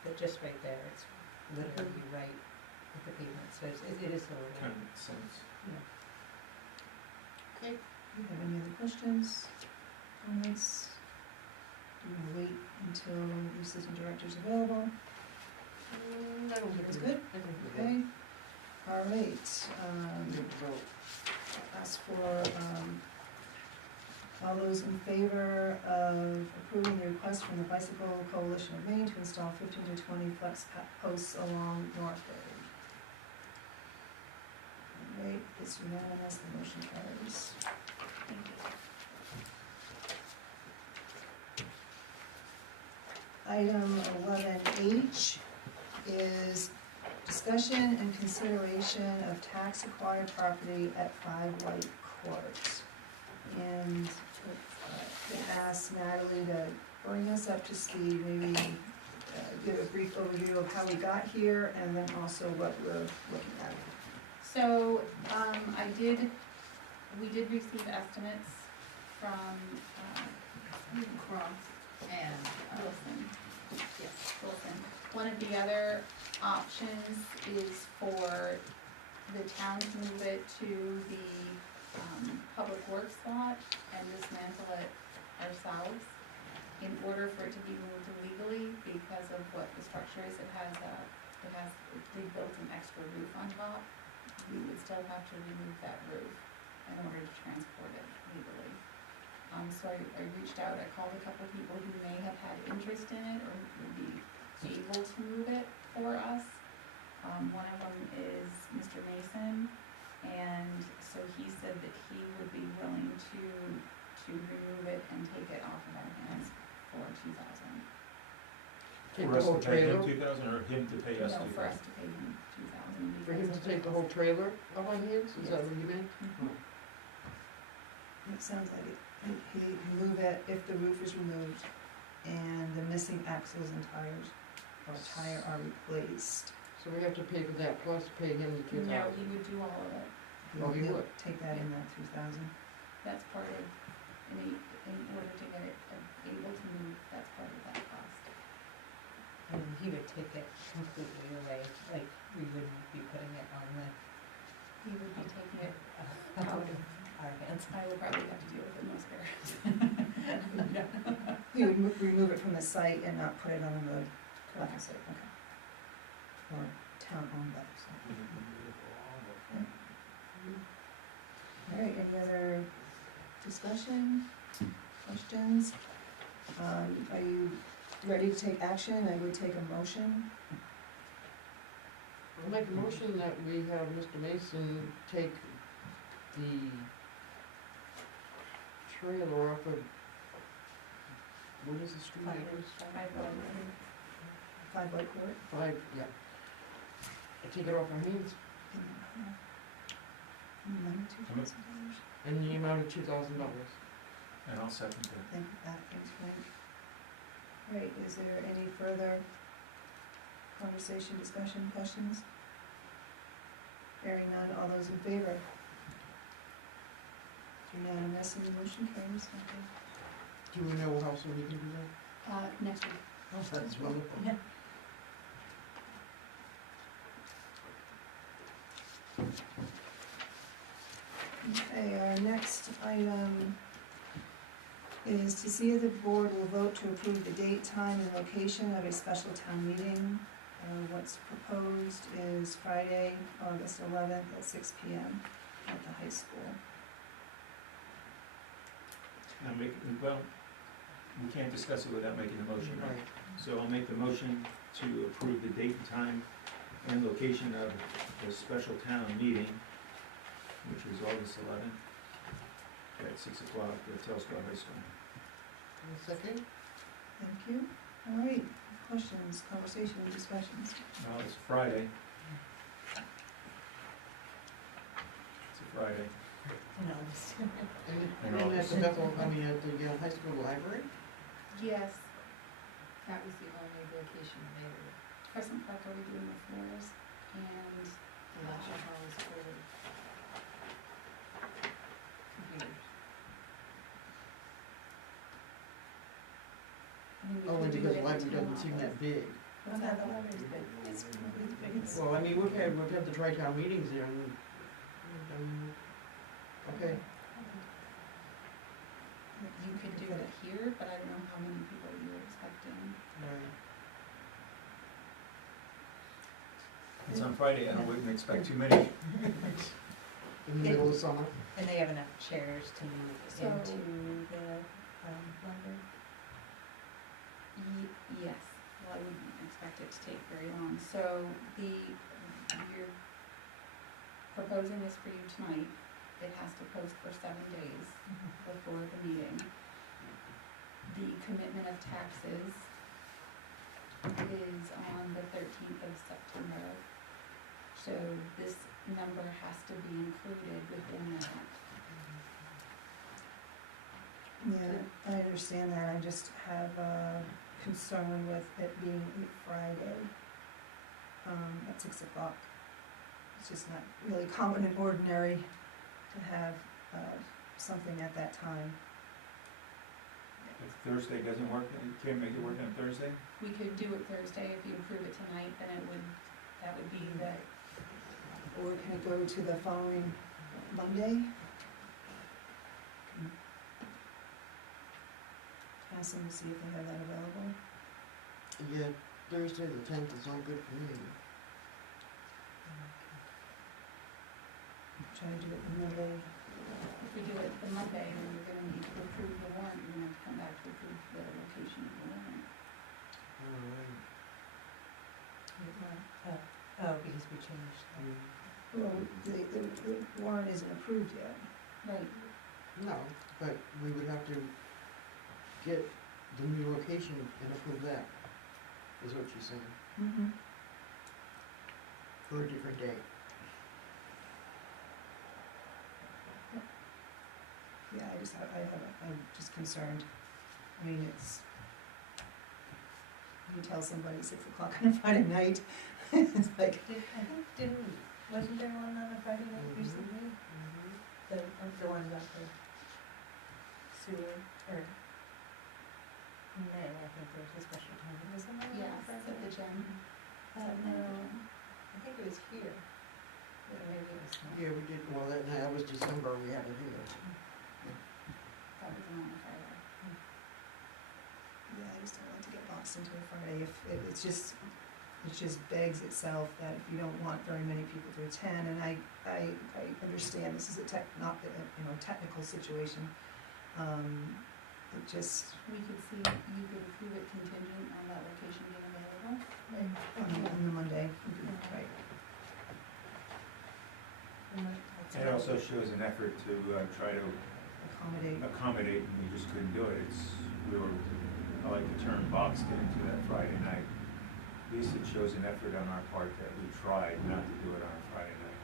But just right there, it's literally right at the pavement, so it is a little. Kind of makes sense. Do you have any other questions, comments? Do you want to wait until the assistant director's available? I don't think That's we're- good? I think we're Okay, all right, Well, ask for, all those in favor of approving the request from the Bicycle Coalition of Maine to install 15 to 20 flex posts along North Road. All right, it's unanimous, the motion carries. Item 11H is discussion and consideration of tax acquired property at 5 White Court. And ask Natalie to bring us up to speed, maybe give a brief overview of how we got here and then also what we're looking at. So, we did receive estimates from, Cross and, Wilson. Yes, Wilson. One of the other options is for the town to move it to the, public works lot and dismantle it ourselves. In order for it to be moved legally, because of what the structure is, they built an extra roof on top. We would still have to remove that roof in order to transport it legally. So I reached out, I called a couple people who may have had interest in it or would be able to move it for us. One of them is Mr. Mason, and so he said that he would be willing to remove it and take it off of our hands for $2,000. Take For the us whole to pay him trailer, 2,000 or him to pay us 2,000? No, for us to pay him $2,000. for him to take the whole trailer off our hands, is that what you meant? It sounds like it. He move it if the roof is removed and the missing axles and tires or tire are replaced. So we have to pay for that plus pay him the $2,000? No, he would do all of it. Oh, he He'll would. take that in that 2,000. That's part of, in order to get it able to move, that's part of that cost. And he would take it completely away, like we wouldn't be putting it on the, He would be taking it out of our hands. I would probably have to deal with it most there. He would remove it from the site and not put it on the road. Correct. Okay. Or town-owned Bethel site. All right, any other discussion, questions? Are you ready to take action? I would take a motion. I'll make a motion that we have Mr. Mason take the trailer off of, what is the street address? 5 White Court. 5, yeah. Take it off our hands $2,000. in the amount of $2,000. And I'll second that. Thank you, Pat, thanks, Frank. All right, is there any further conversation, discussion, questions? Hearing none, all those in favor? Unanimous, and the motion carries, okay. Do we know how soon we can do that? Next week. Oh, that's wonderful. Yeah. Okay, our next item is to see if the board will vote to approve the date, time, and location of a special town meeting. What's proposed is Friday, August 11th at 6 p.m. at the high school. Well, we can't discuss it without making a motion, right? Right. So I'll make the motion to approve the date, time, and location of the special town meeting, which is August 11th, at 6 o'clock at Telstar High School. Second? Thank you. All right, questions, conversation, discussions? Well, it's Friday. It's a Friday. And at the Bethel, at the high school library? Yes. That was the only location they were, Crescent Park are we doing the floors, and the lecture hall was for computers. I mean, we Only could do because it the at the library town doesn't seem office. that big. What's that, the library's big? It's big. Well, I mean, we've had the tri-town meetings there and, okay. You could do it here, but I don't know how many people you're expecting. It's on Friday, I wouldn't expect too many. In the middle of summer. And they have enough chairs to move So- into the library? Yes, well, I wouldn't expect it to take very long. So you're proposing this for you tonight. It has to post for 7 days before the meeting. The commitment of taxes is on the 13th of September. So this number has to be included within that. Yeah, I understand that, I just have a concern with it being a Friday, at 6 o'clock. It's just not really common and ordinary to have, something at that time. If Thursday doesn't work, you can't make it work on Thursday? We could do it Thursday, if you approve it tonight, then that would be the, Or can it go to the following Monday? Ask them to see if they have that available. Yeah, Thursday the 10th is not good for me. Try to do it Monday. if we do it the Monday, then you're gonna need to approve the warrant, you're gonna have to come back to approve the location of the warrant. Alright. Oh, because we changed that. Well, the warrant isn't approved yet. Right, No, but we would have to get the new location and approve that, is what she's saying, Mm-hmm. for a different day. Yeah, I'm just concerned. I mean, you tell somebody 6 o'clock on a Friday night, it's like, Wasn't there one on a Friday night recently? The one about the sewer, or May, I think there was a special time, was it May? yes, at the gym. No, I think it was here. Yeah, maybe it was not. Yeah, we did, well, that was December, we had it here. That was on a Friday. Yeah, I just don't want to get lost into a Friday, if it just begs itself that if you don't want very many people to attend, and I understand this is not a technical situation, it just, We could see, you could approve it contingent on that location being available. on the Monday, right. It also shows an effort to try to Accommodate. and we just couldn't do it. I like the term boxed into that Friday night. At least it shows an effort on our part that we tried not to do it on a Friday night.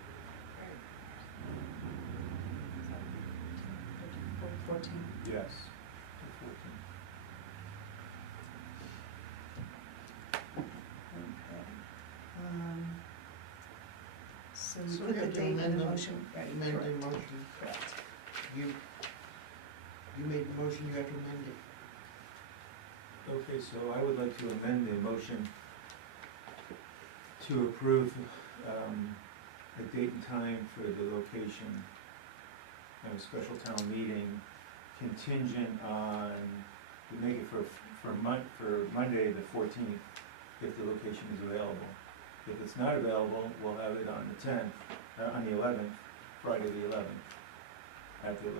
14. Yes. The 14th. So we So put we the have to date in amend the the- motion, right, Amend the correct, motion. correct. You made the motion, you have to amend it. Okay, so I would like to amend the motion to approve a date and time for the location of a special town meeting contingent on, we make it for Monday, the 14th, if the location is available. If it's not available, we'll have it on the 10th, on the 11th, Friday the 11th, at the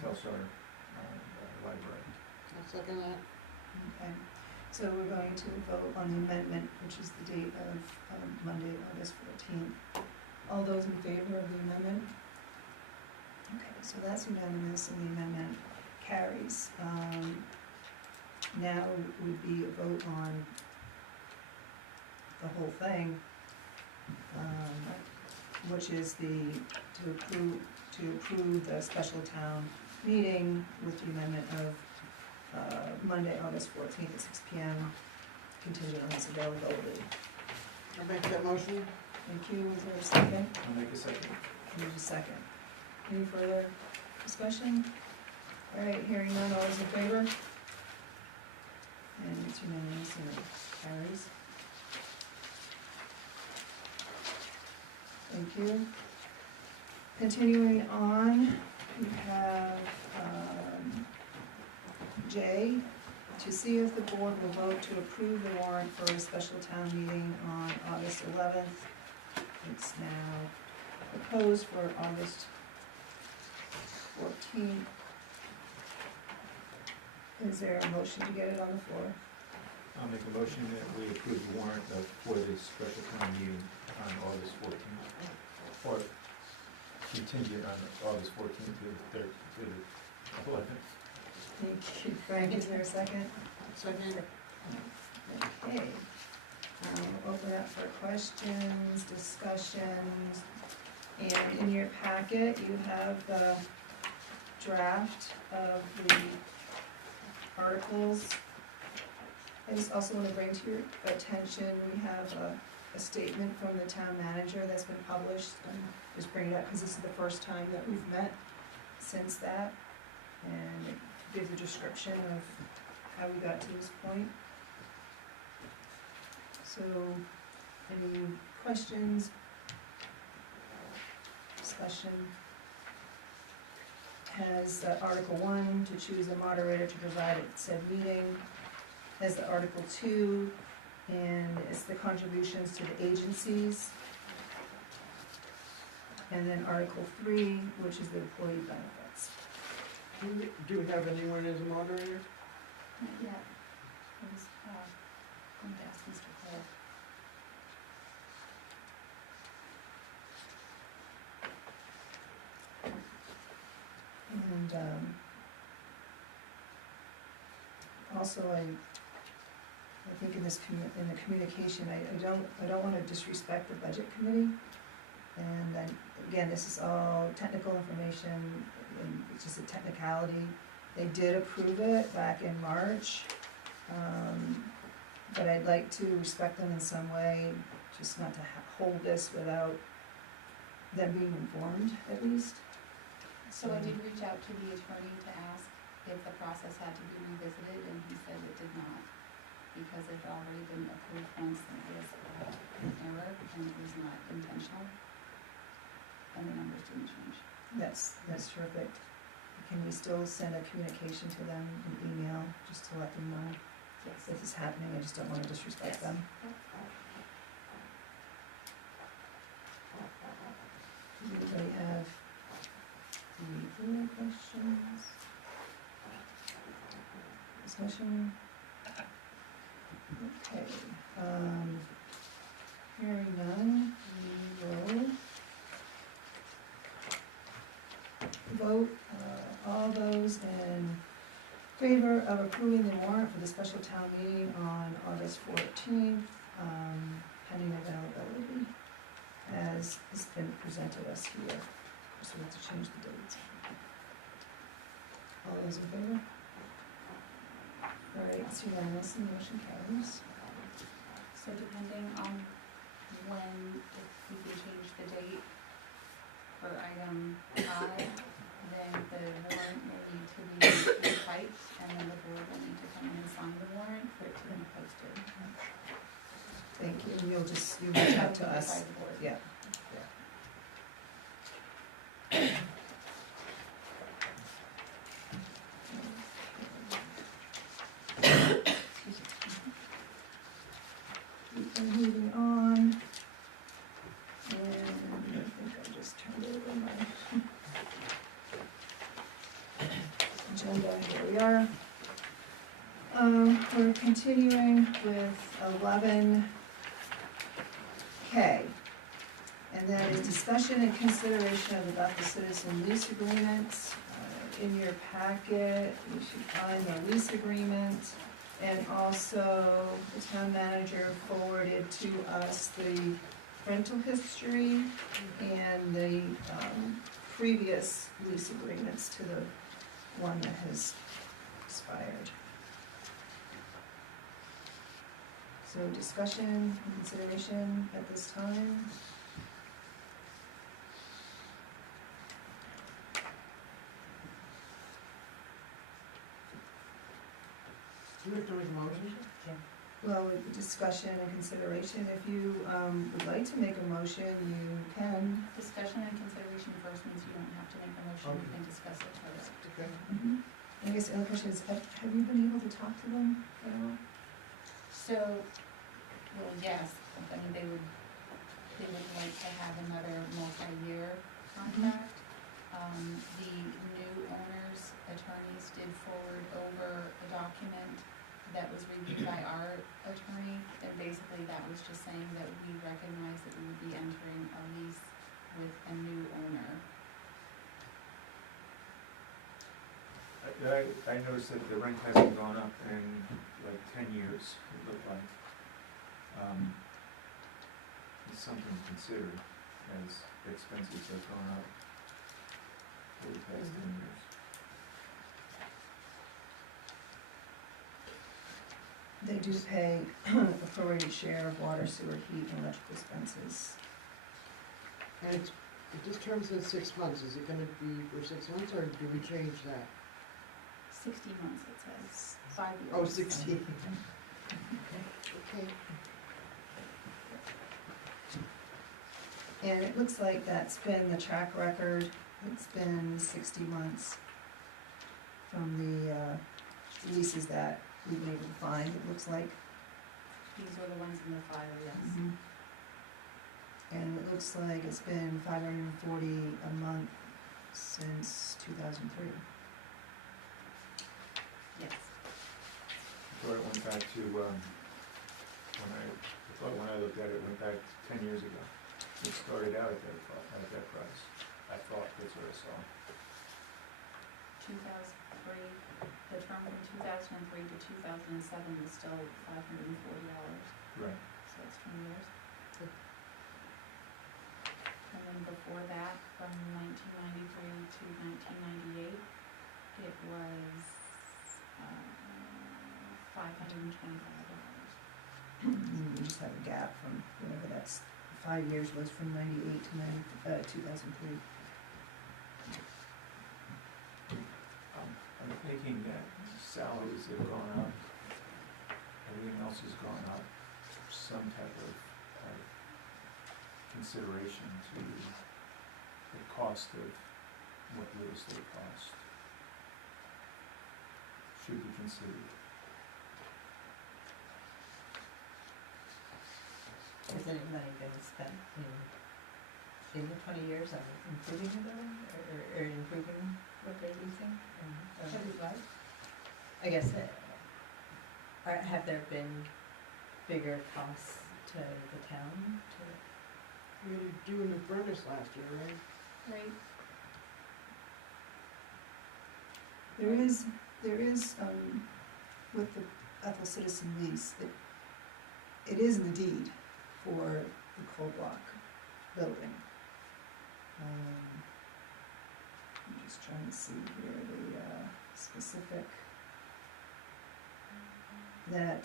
Telstar library. I'll second that. Okay, so we're going to vote on the amendment, which is the date of Monday, August 14th. All those in favor of the amendment? Okay, so that's unanimous and the amendment carries. Now would be a vote on the whole thing, which is to approve the special town meeting with the amendment of Monday, August 14th at 6 p.m., contingent on its availability. I'll make that motion. Thank you. Is there a second? I'll make a second. There's a second. Any further discussion? All right, hearing none, all those in favor? And it's unanimous and it carries. Thank you. Continuing on, we have J, to see if the board will vote to approve the warrant for a special town meeting on August 11th. It's now proposed for August 14th. Is there a motion to get it on the floor? I'll make a motion that we approve the warrant for the special town meeting on August 14th, or contingent on August 14th to the 11th. Thank you, Frank. Is there a second? Second. Okay. Open up for questions, discussions, and in your packet, you have the draft of the articles. I just also want to bring to your attention, we have a statement from the town manager that's been published, and just bring it up because this is the first time that we've met since that. And gives a description of how we got to this point. So, any questions? Discussion? Has Article 1 to choose a moderator to preside at said meeting. Has the Article 2, and it's the contributions to the agencies. And then Article 3, which is the employee benefits. Do we have anyone as a moderator? Not yet. I was, going to ask Mr. Cole. And, also, I think in this in the communication, I don't wanna disrespect the budget committee. And then, again, this is all technical information, and it's just a technicality. They did approve it back in March, but I'd like to respect them in some way, just not to hold this without them being informed, at least. So I did reach out to the attorney to ask if the process had to be revisited, and he said it did not, because it had already been approved once, and it was an error, and it was not intentional, and the numbers didn't change. That's terrific. Can we still send a communication to them, an email, just to let them know Yes. this is happening? I just don't wanna disrespect them. Does anybody have any further questions? Discussion? Okay, hearing none, we will vote, all those in favor of approving the warrant for the special town meeting on August 14th, pending availability, as has been presented us here. So we have to change the dates. All those in favor? All right, it's unanimous, and the motion carries. So depending on when, if we can change the date for item I, then the warrant will need to be retyped, and then the board will need to come in and sign the warrant for it to be posted. Thank you, and you'll reach out to us. By the board. Yeah. And moving on, and I think I just turned over my agenda, here we are. We're continuing with 11K, and that is discussion and consideration of the Bethel citizen lease agreements. In your packet, you should find the lease agreement. And also, the town manager forwarded to us the rental history and the previous lease agreements to the one that has expired. So discussion and consideration at this time. Do we have to make a motion? Well, with the discussion and consideration, if you would like to make a motion, you can. Discussion and consideration first means you don't have to make a motion, you can discuss it first. Okay. I guess the other question is, have you been able to talk to them at all? So, well, yes, I mean, they would like to have another multi-year contract. The new owner's attorneys did forward over a document that was reviewed by our attorney, and basically that was just saying that we recognize that we would be entering a lease with a new owner. I noticed that the rent hasn't gone up in like 10 years, it looked like. It's something to consider as expenses have gone up over the past 10 years. They do pay a prorated share of water, sewer, heat, and electrical expenses. And it's, this term says 6 months, is it gonna be for 6 months, or do we change that? 60 months it says, 5 years. Oh, 60. Okay. And it looks like that's been the track record, it's been 60 months from the leases that we've been able to find, it looks like. These are the ones in the file, yes. And it looks like it's been $540 a month since 2003. Yes. I thought it went back to, when I looked at it, it went back 10 years ago. It started out at that price. I thought, that's what I saw. 2003, the term from 2003 to 2007 is still $540, Right. so it's 20 years. And then before that, from 1993 to 1998, it was $525. We just have a gap from whatever that's, 5 years was from 98 to 2003. I'm thinking that salaries have gone up, everything else has gone up, some type of consideration to the cost of what real estate cost should be considered. Has any money been spent in the 20 years on improving the building, or improving what they're using? I guess, have there been bigger costs to the town to? We had to do a new furnace last year, right? Right. There is, with the Bethel Citizen lease, it is in the deed for the coal block building. I'm just trying to see here the specific, that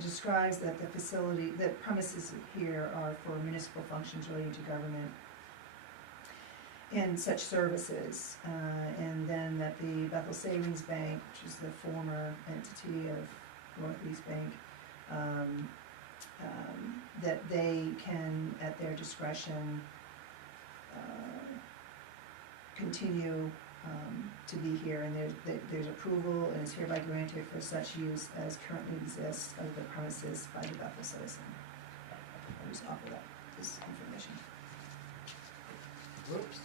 describes that the facility, the premises here are for municipal functions relating to government and such services, and then that the Bethel Savings Bank, which is the former entity of Northeast Bank, that they can, at their discretion, continue to be here, and there's approval and is hereby granted for such use as currently exists of the premises by the Bethel citizen. I'll just offer that, this information. Whoops.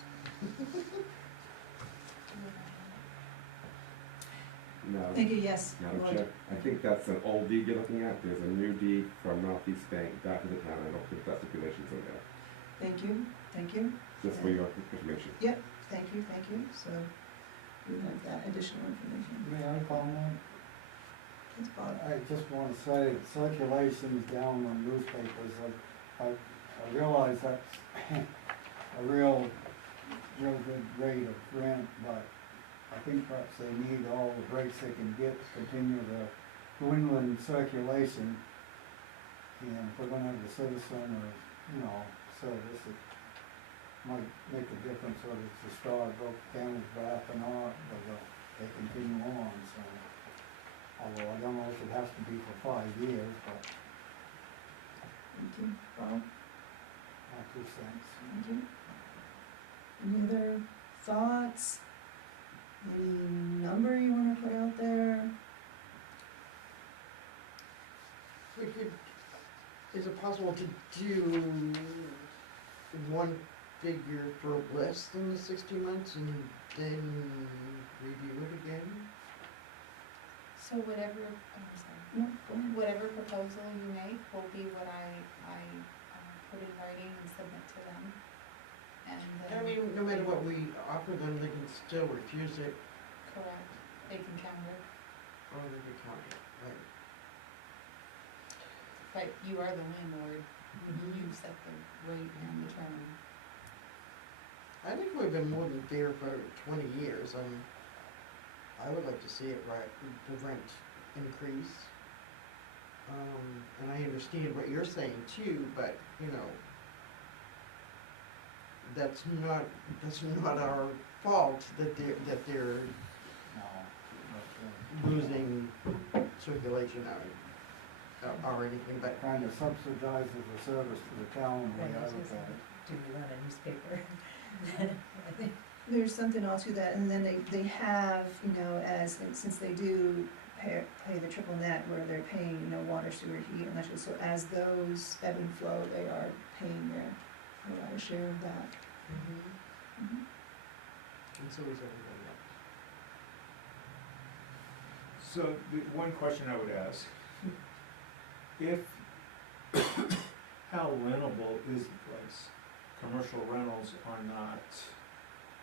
No. Thank you, yes. Madam Lloyd. Chair, I think that's an old deed you're looking at. There's a new deed from Northeast Bank back to the town. I don't think that stipulation's in there, Thank you, thank you. just for your information. Yep, thank you, so we have that additional information. May I comment? It's Bob. I just want to say, circulation's down on newspapers, I realize that's a real good rate of rent, but I think perhaps they need all the breaks they can get to continue the New England circulation. And if we're gonna have the citizen or, service, it might make a difference whether it's the Star, Broke Camel's Back or not, whether they continue on, so. Although I don't know if it has to be for 5 years, but Thank you, Bob. my 2 cents. Thank you. Any other thoughts? Any number you wanna put out there? We could, is it possible to do one figure for less than the 60 months and then review it again? So whatever, No, go ahead. whatever proposal you make will be what I put in writing and submit to them. And then. I mean, no matter what we offer them, they can still refuse it, Correct, they can counter, or they can counter it, right? but you are the landlord, you set the rate and the term. I think we've been more than fair for 20 years, I would like to see it the rent increase. And I understand what you're saying too, but, that's not our fault that they're, No, losing circulation or anything, but Kind of subsidizes the service to the town when we Right, it's advertise it. do we run a newspaper? I think There's something all to that, and then they have, you know, since they do pay the triple net where they're paying, you know, water, sewer, heat, and electric, so as those ebb and flow, they are paying their share of that. Mhm. and so is everybody else. So the one question I would ask, if, how rentable is the place? Commercial rentals are not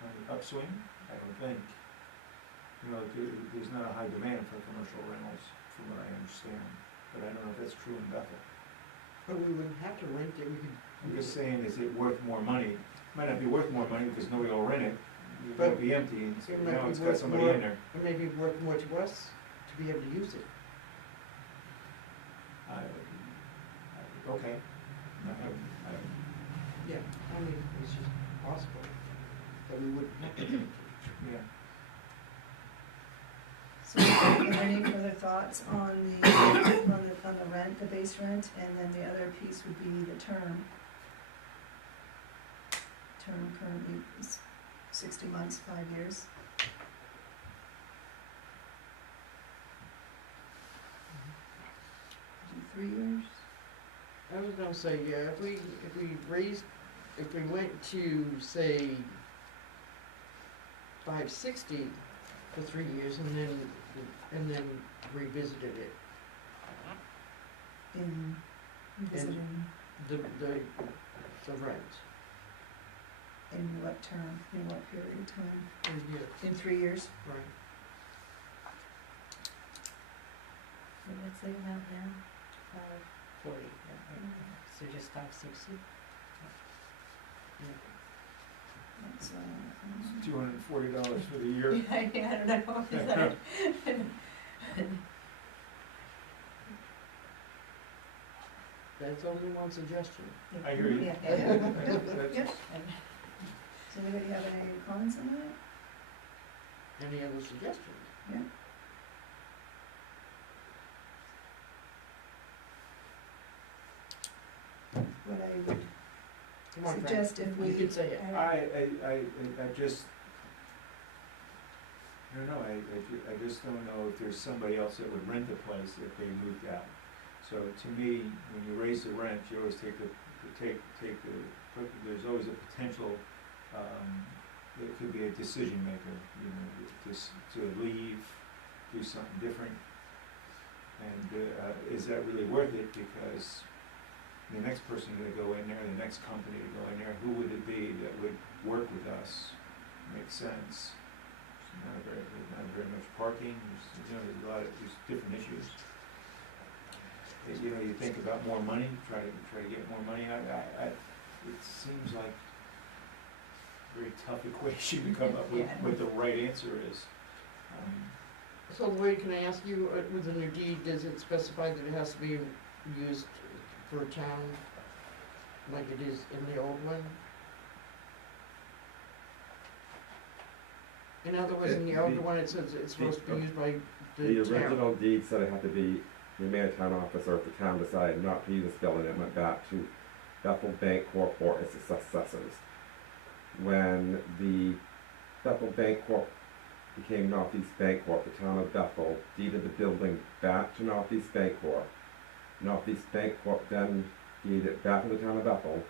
on the upswing, I don't think. You know, there's not a high demand for commercial rentals, from what I understand, but I don't know if that's true in Bethel. But we wouldn't have to rent it, we could. I'm just saying, is it worth more money? Might not be worth more money because nobody will rent it, it But might be empty, and so it might now be it's got worth somebody more. in there. It may be worth more to us to be able to use it. Okay. Yeah, I mean, it's just possible that we wouldn't have to rent it. Yeah. So, are there any further thoughts on the rent, the base rent, and then the other piece would be the term? Term currently is 60 months, 5 years. Do 3 years? I was gonna say, yeah, if we went to, say, 560 for 3 years and then revisited it, In revisiting, the rent, in what term, in what period of time? 3 years, In 3 years? right? So what's the amount now? 540, so just 560? That's, $240 for the year. yeah, I don't know, is that? That's only one suggestion. I hear you. Yeah. That's- Yep. Does anybody have any comments on that? Any other suggestions? Yeah. What I would Come on, Frank, suggest if we. you can say it. I just, I don't know, I just don't know if there's somebody else that would rent the place if they moved out. So to me, when you raise the rent, you always there's always a potential, it could be a decision maker, you know, just to leave, do something different. And, is that really worth it? Because the next person to go in there, the next company to go in there, who would it be that would work with us, make sense? There's not very much parking, there's a lot of, there's different issues. You know, you think about more money, try to get more money out, it seems like a very tough equation to come up with, Yeah. what the right answer is. So Lloyd, can I ask you, with the new deed, does it specify that it has to be used for a town like it is in the old one? In other words, in the older one, it says it's supposed to be used by The the town. original deed said it had to be remain a town office, or if the town decided not to use this building, it went back to Bethel Bank Corp or its successors. When the Bethel Bank Corp became Northeast Bank Corp, the town of Bethel deeded the building back to Northeast Bank Corp. Northeast Bank Corp then deeded it back to the town of Bethel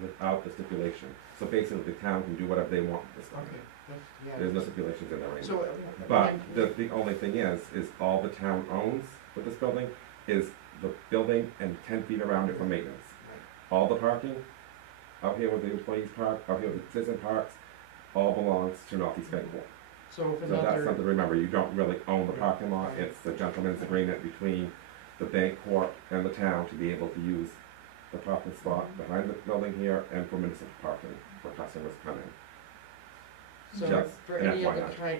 without the stipulation. So basically, the town can do whatever they want with this Okay, building. that's, There's yeah. no stipulations in there right now. So, But the only thing is all the town owns with this building is the building and 10 feet around it for maintenance. All the parking, out here where the employees park, out here where the citizen parks, all belongs to Northeast Bank Corp. so if So that's something another, to remember, you don't really own the parking lot, it's the gentleman's agreement between the bank corp and the town to be able to use the parking spot behind the building here and for municipal parking for customers coming. so just for an any other FYI.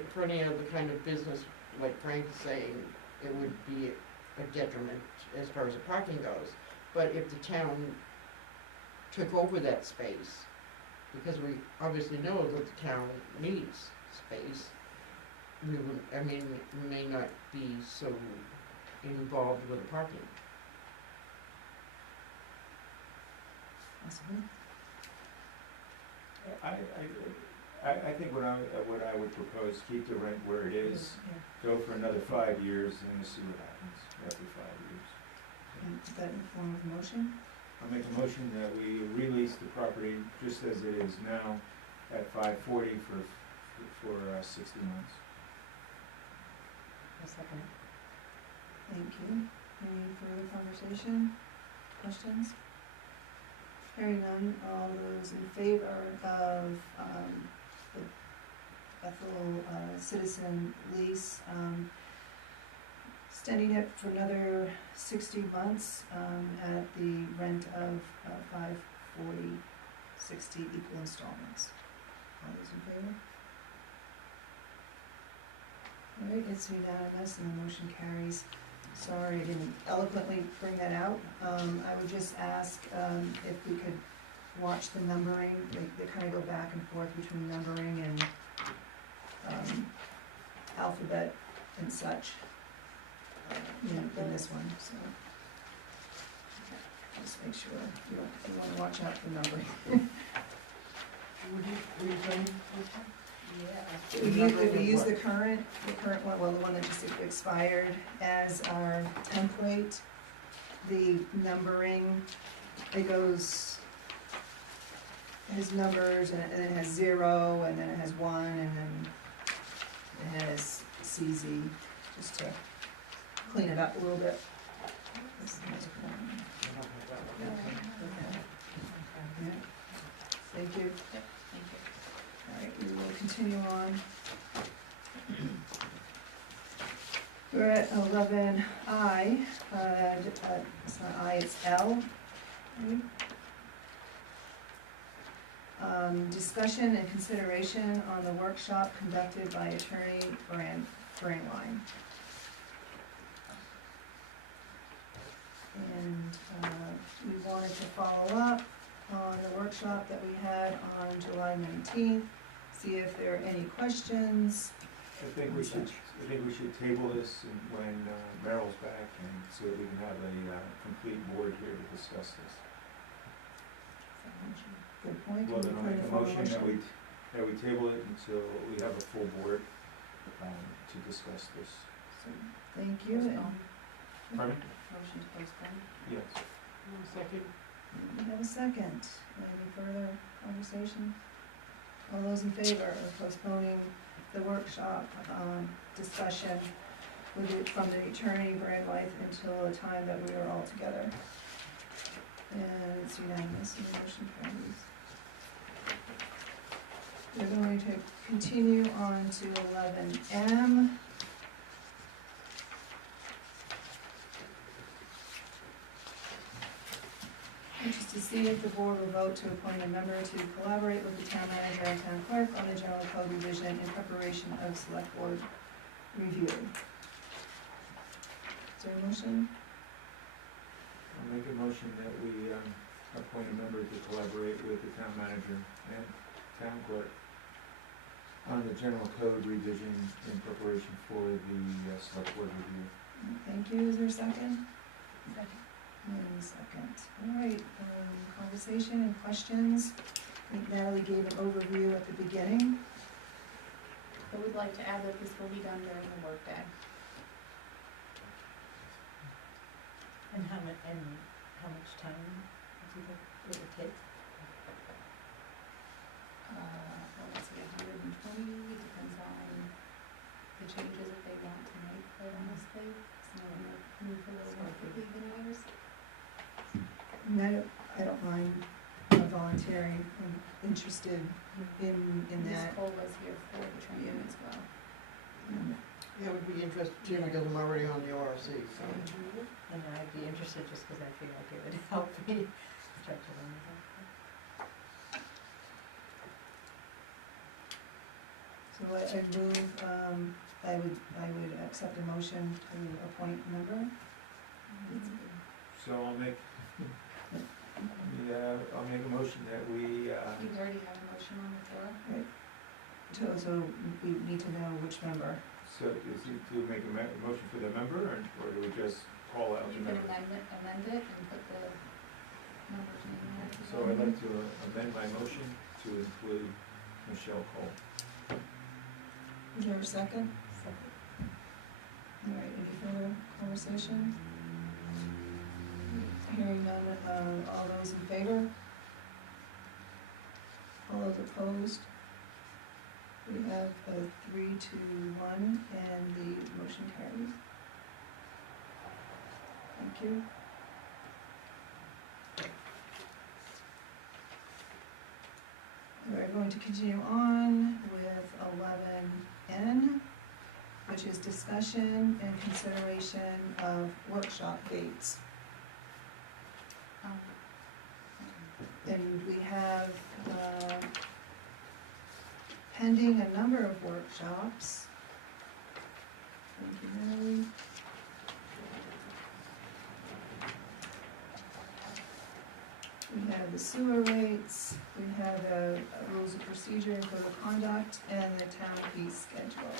kind of business, like Frank is saying, it would be a detriment as far as the parking goes. But if the town took over that space, because we obviously know that the town needs space, we would, I mean, we may not be so involved with the parking. Possibly. I think what I would propose, keep the rent where it is, Yeah. go for another 5 years, and we'll see what happens after 5 years. And is that in the form of a motion? I'll make a motion that we release the property just as it is now at $540 for 60 months. A second. Thank you. Any further conversation, questions? Hearing none, all those in favor of, the Bethel, citizen lease, extending it for another 60 months, at the rent of, $540, 60 equal installments. All those in favor? All right, it's unanimous and the motion carries. Sorry, I didn't eloquently bring that out. I would just ask, if we could watch the numbering, they kind of go back and forth between numbering and, alphabet and such, in this one, so. Just make sure, if you wanna watch out for numbering. Would you say? If we use the current one, well, the one that just expired as our template, the numbering, it goes, it has numbers, and it has 0, and then it has 1, and then it has CZ, just to clean it up a little bit. This is one. Yeah. Thank you. Yep, thank you. All right, we will continue on. We're at 11I, it's not I, it's L. Discussion and consideration on the workshop conducted by attorney Brandline. And we wanted to follow up on the workshop that we had on July 19th, see if there are any questions. I think we should table this when Merrill's back, and so that we can have a complete board here to discuss this. Good point. Well, then I'll Can we make a put in motion that we table it until we have a full board to discuss this. So, thank you. Pardon? Motion to postpone. Yes. Second. We have a second. Any further conversation? All those in favor of postponing the workshop, discussion from the attorney Brandline until the time that we are all together? And it's unanimous, and the motion carries. We're going to continue on to 11M. Which is to see if the board will vote to appoint a member to collaborate with the town manager and town clerk on the general code revision in preparation of select board review. Is there a motion? I'll make a motion that we appoint a member to collaborate with the town manager and town clerk on the general code revision in preparation for the select board review. Thank you. Is there a second? Second. And a second. All right, conversation and questions. I think Natalie gave an overview at the beginning. I would like to add that this will be done during the workday. And how much time do you think it would take? Well, let's see, 120, depends on the changes that they want to make, quite honestly. Some of them will move a little more quickly than others. And I don't mind volunteering. I'm interested in Ms. that. Cole was here for the training as well. Yeah, would be interested too, because I'm already on the ORC, so. And I'd be interested just because I feel like it would help me start to learn about it. So I move, I would accept a motion to appoint a member. So I'll make a motion that we, You already have a motion on the floor. So we need to know which member. So is it to make a motion for the member, or do we just call out You the can member? amend it and put the member's name in it. So I'd like to amend my motion to include Michelle Cole. Is there a second? All right, any further conversation? Hearing none, all those in favor? All those opposed? We have a 3-1, and the motion carries. Thank you. We're going to continue on with 11N, which is discussion and consideration of workshop dates. And we have pending a number of workshops. Thank you, Mary. We have the sewer rates, we have the rules of procedure and code of conduct, and the town fee schedule.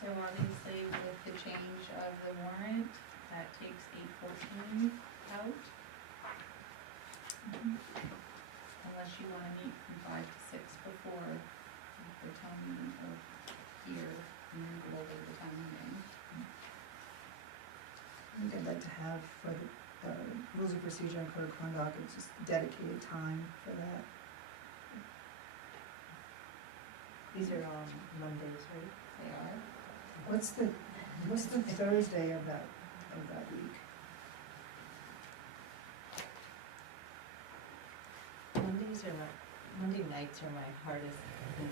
So obviously with the change of the warrant, that takes 8/14 out. Unless you wanna meet from 5 to 6 before the town meeting or here, and then go over the town meeting. I think I'd like to have for the rules of procedure and code of conduct, it's just dedicated time for that. These are all Mondays, right? They are. What's the Thursday of that week? Monday nights are my hardest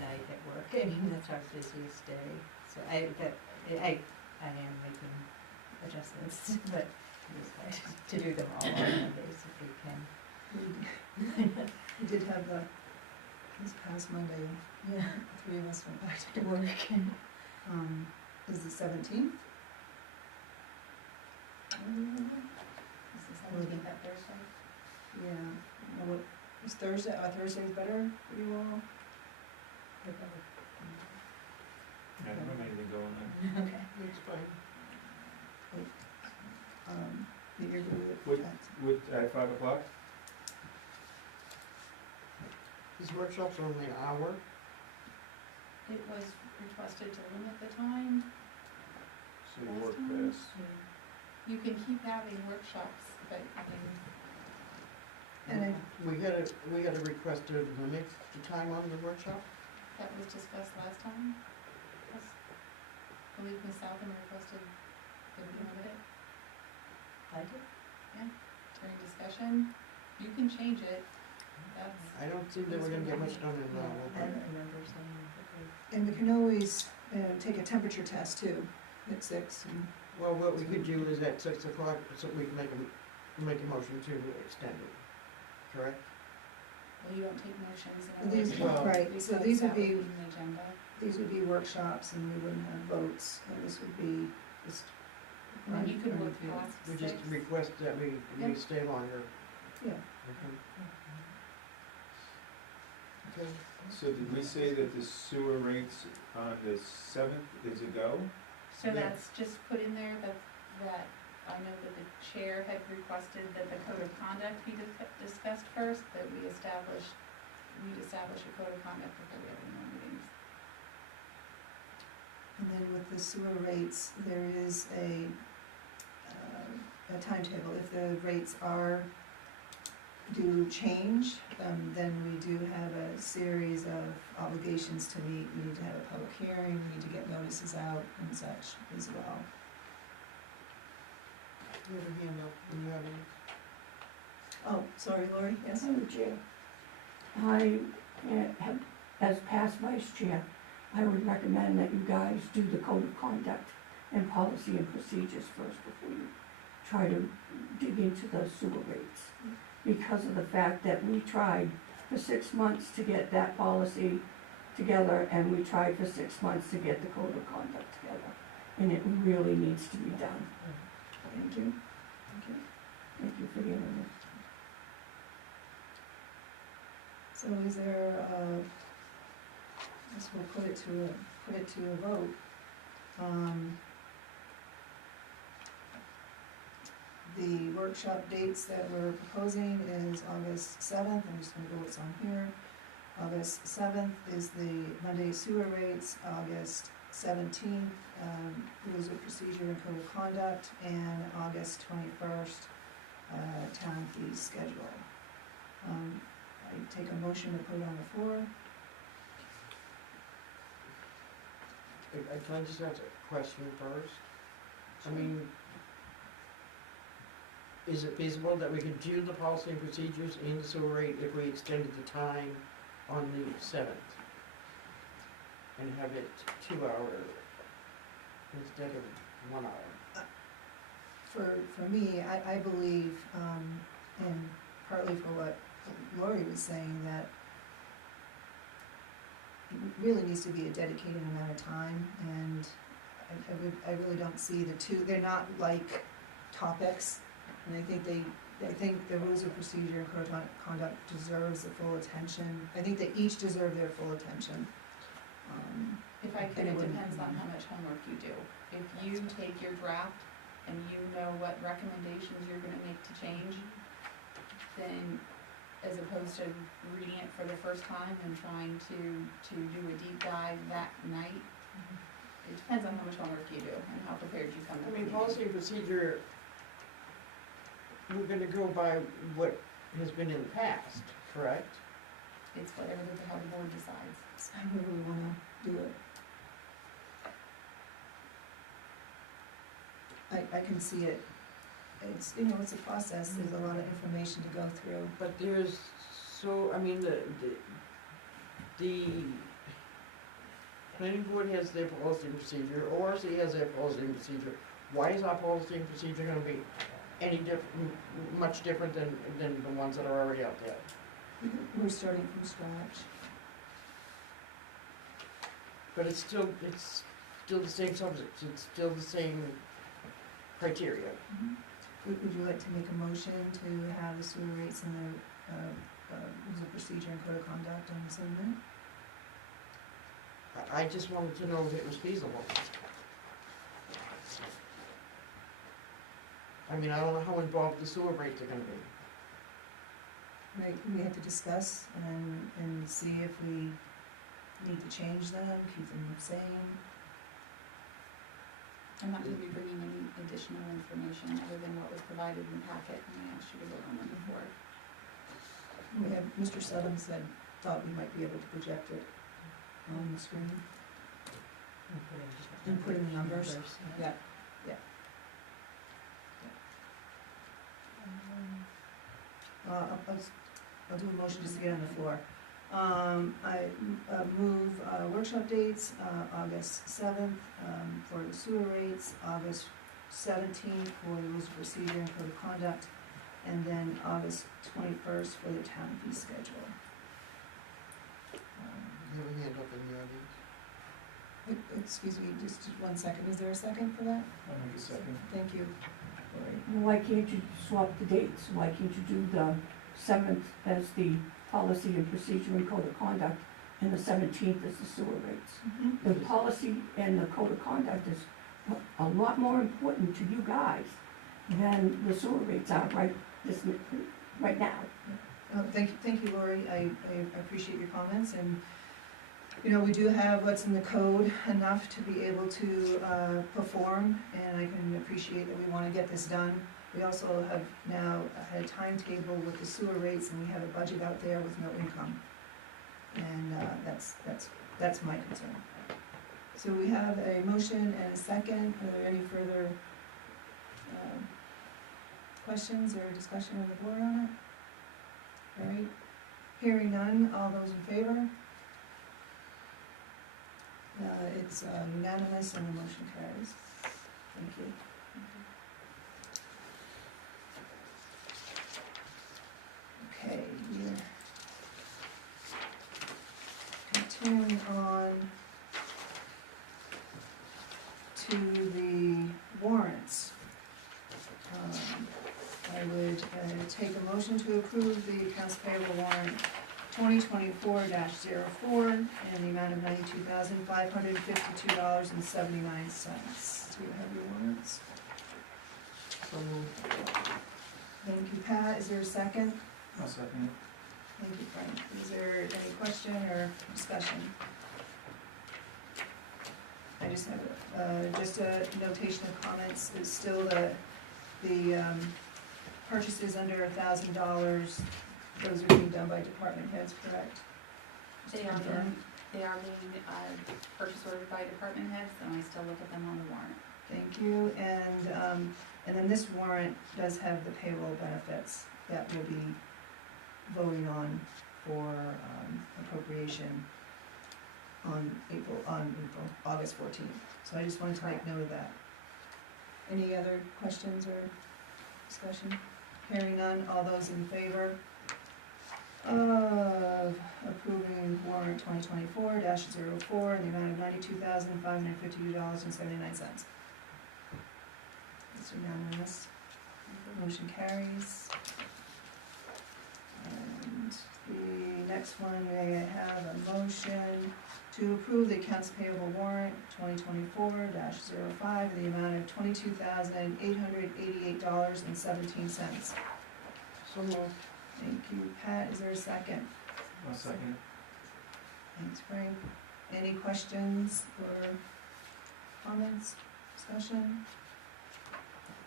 night at work. I mean, that's our busiest day. So I am making adjustments, but I just like to do them all on Mondays if we can. We did have this past Monday, Yeah. 3 of us went back to work. Is the 17th? Is the 17th that Thursday? Yeah. Well, is Thursday, Thursday's better for you all? I don't have anything going on. Okay. That's fine. You're good Would, with that? would, at 5 o'clock? These workshops are only an hour. It was requested to limit the time. So you work Last time? best. You can keep having workshops, but I mean, And We had a request to limit the time on the workshop. that was discussed last time. I believe Ms. Southam requested that we limit it I do. during discussion. You can change it. That's, I don't think that we're gonna get much done in I an don't hour. remember saying that. And we can always take a temperature test too, at 6. And Well, what we could do is at 6 o'clock, so we can make a motion to extend it, correct? well, you don't take motions in These, a workshop. right, so these would be, An agenda. these would be workshops and we wouldn't have votes, and this would be just. And you could run work through. past We 6. just request that we Yep. stay longer. Yeah. Okay. So did we say that the sewer rates on the 7th is a go? So Yeah. that's just put in there that I know that the chair had requested that the code of conduct be discussed first, that we'd establish a code of conduct before we have any more meetings. And then with the sewer rates, there is a timetable. If the rates do change, then we do have a series of obligations to meet. We need to have a public hearing, we need to get notices out and such as well. You have a hand up when you have any. Oh, sorry, Lori, yes? Madam Chair, I have, as past vice chair, I would recommend that you guys do the code of conduct and policy and procedures first before you try to dig into the sewer rates. Because of the fact that we tried for 6 months to get that policy together, and we tried for 6 months to get the code of conduct together. And it really needs to be done. Thank you. Thank you. Thank you for hearing me. So is there, as we'll put it to a vote. The workshop dates that we're proposing is August 7th, I'm just gonna go what's on here. August 7th is the Monday sewer rates, August 17th, rules of procedure and code of conduct, and August 21st, town fee schedule. I take a motion to put it on the floor. Can I just ask a question first? I mean, is it feasible that we could do the policy and procedures in the sewer rate if we extended the time on the 7th? And have it 2 hour instead of 1 hour? For me, I believe, and partly for what Lori was saying, that it really needs to be a dedicated amount of time, and I really don't see the two, they're not like topics, and I think the rules of procedure and code of conduct deserves the full attention. I think they each deserve their full attention. If I could, it depends on how much homework you do. If you take your draft and you know what recommendations you're gonna make to change, then as opposed to reading it for the first time and trying to do a deep dive that night, it depends on how much homework you do and how prepared you come to I the mean, meeting. policy and procedure, we're gonna go by what has been in the past, correct? It's whatever how the board decides. It's however we wanna do it. I can see it, it's, it's a process, there's a lot of information to go through. But there's, I mean, the planning board has their policy and procedure, ORC has their policy and procedure. Why is our policy and procedure gonna be any much different than the ones that are already out there? We're starting from scratch. But it's still the same subjects, it's still the same criteria. Would you like to make a motion to have the sewer rates and the rules of procedure and code of conduct on the same night? I just wanted to know if it was feasible. I mean, I don't know how involved the sewer rates are gonna be. Right, we have to discuss and see if we need to change them, keep them the same. I'm not gonna be bringing any additional information other than what was provided in the packet, and I asked you to vote on them before. We have, Mr. Sutton thought we might be able to project it on the screen. And put in the numbers. Yeah, yeah. I'll do a motion just to get on the floor. I move workshop dates, August 7th for the sewer rates, August 17th for the rules of procedure and code of conduct, and then August 21st for the town fee schedule. You have a hand up in the audience. Excuse me, just 1 second, is there a second for that? I'll make a second. Thank you, Lori. Why can't you swap the dates? Why can't you do the 7th as the policy and procedure and code of conduct, and the 17th as the sewer rates? The policy and the code of conduct is a lot more important to you guys than the sewer rates are right now. Thank you, Lori, I appreciate your comments, and, we do have what's in the code enough to be able to perform, and I can appreciate that we wanna get this done. We also have now had a timetable with the sewer rates, and we have a budget out there with no income. And that's my concern. So we have a motion and a second. Are there any further questions or discussion of the board on it? All right, hearing none, all those in favor? It's unanimous and the motion carries. Thank you. Okay, we're continuing on to the warrants. I would take a motion to approve the accounts payable warrant 2024-04 in the amount of amount of $92,552.79. Do you have your warrants? So moved. Thank you, Pat. Is there a second? I'll second Thank you, Frank. Is there any question or discussion? I just have, just a notation of comments, is still the purchases under $1,000, those are being done by department heads, correct? They are being, purchase ordered by department heads, and I still look at them on the warrant. Thank you, and then this warrant does have the payroll benefits that we'll be voting on for appropriation on August 14th. So I just wanted to make note of that. Any other questions or discussion? Hearing none, all those in favor of approving warrant 2024-04 in the amount of $92,552.79. It's unanimous. Motion carries. And the next one, we have a motion to approve the accounts payable warrant 2024-05 in the amount of $22,888.17. So moved. Thank you, Pat. Is there a second? it. I'll second it. Thanks, Frank. Any questions or comments, discussion?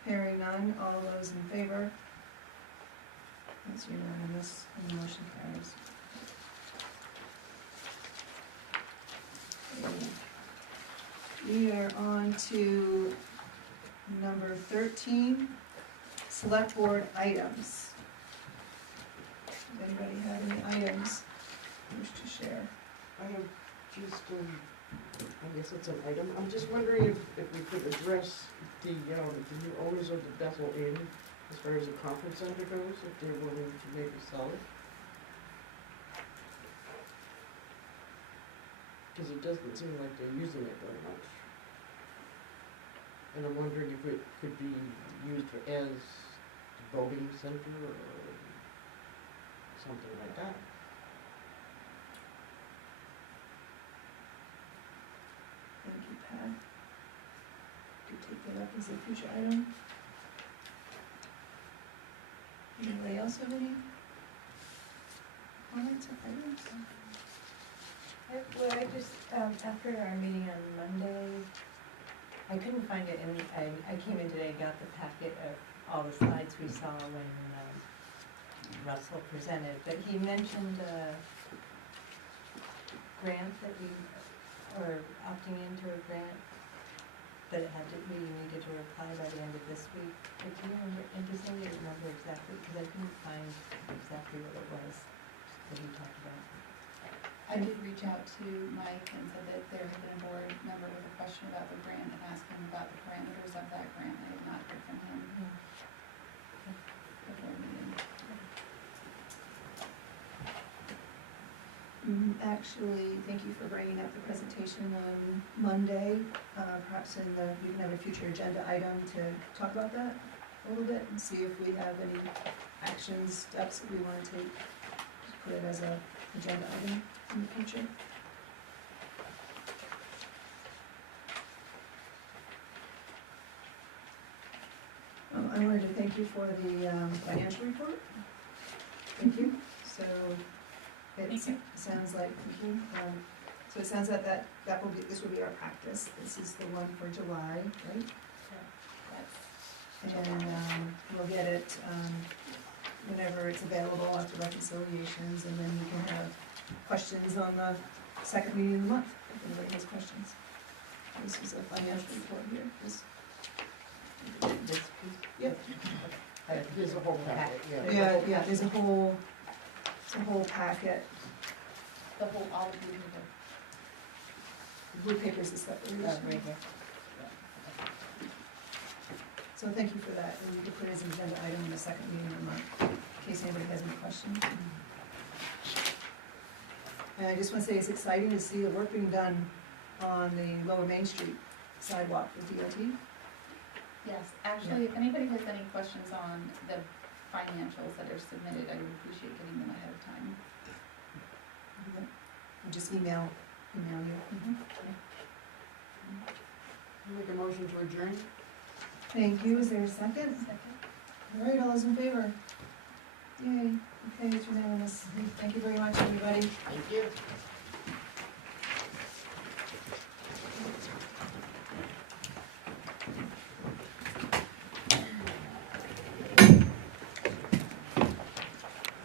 Hearing none, all those in favor? It's unanimous and the motion carries. Okay. We are on to number 13, select board items. Does anybody have any items they wish to share? I have just, I guess it's an item, I'm just wondering if we could address the new owners of the Bethel Inn, as far as the conference center goes, if they're willing to maybe sell it. Cause it doesn't seem like they're using it very much. And I'm wondering if it could be used as a voting center or something like that. Thank you, Pat. Could take that up as a future item. Anybody else have any comments or items? Well, I just, after our meeting on Monday, I couldn't find it, and I came in today, got the packet of all the slides we saw when Russell presented, but he mentioned a grant that we, or opting into a grant, but it had to, we needed to reply by the end of this week. But do you remember, and does anybody remember exactly, because I couldn't find exactly what it was that he talked about. I did reach out to Mike and said that there had been a board member with a question about the grant and asked him about the parameters of that grant. I had not heard from him before the meeting. Actually, thank you for bringing up the presentation on Monday. Perhaps we can have a future agenda item to talk about that a little bit and see if we have any action steps that we want to take. Just put it as a agenda item in the future. I wanted to thank you for the financial report. Thank you. So it sounds like, thank you. So it sounds like that will be, this will be our practice. This is the one for July, right? And we'll get it whenever it's available after reconciliations, and then we can have questions on the second meeting of the month, if anybody has questions. This is a financial report here. This piece? Yep. There's a whole packet, yeah. Yeah, there's a whole packet. The whole, all of the The blue paper is the separation. Right here. So thank you for that, and we can put it as an agenda item in the second meeting of the month, in case anybody has any questions. And I just want to say it's exciting to see the work being done on the Lower Main Street sidewalk with DOT. Yes, actually, if anybody has any questions on the financials that are submitted, I would appreciate getting them ahead of time. Just email email you. Make a motion to adjourn? Thank you, is there a second? All right, all those in favor? Yay, okay, it's unanimous. Thank you very much, everybody. Thank you.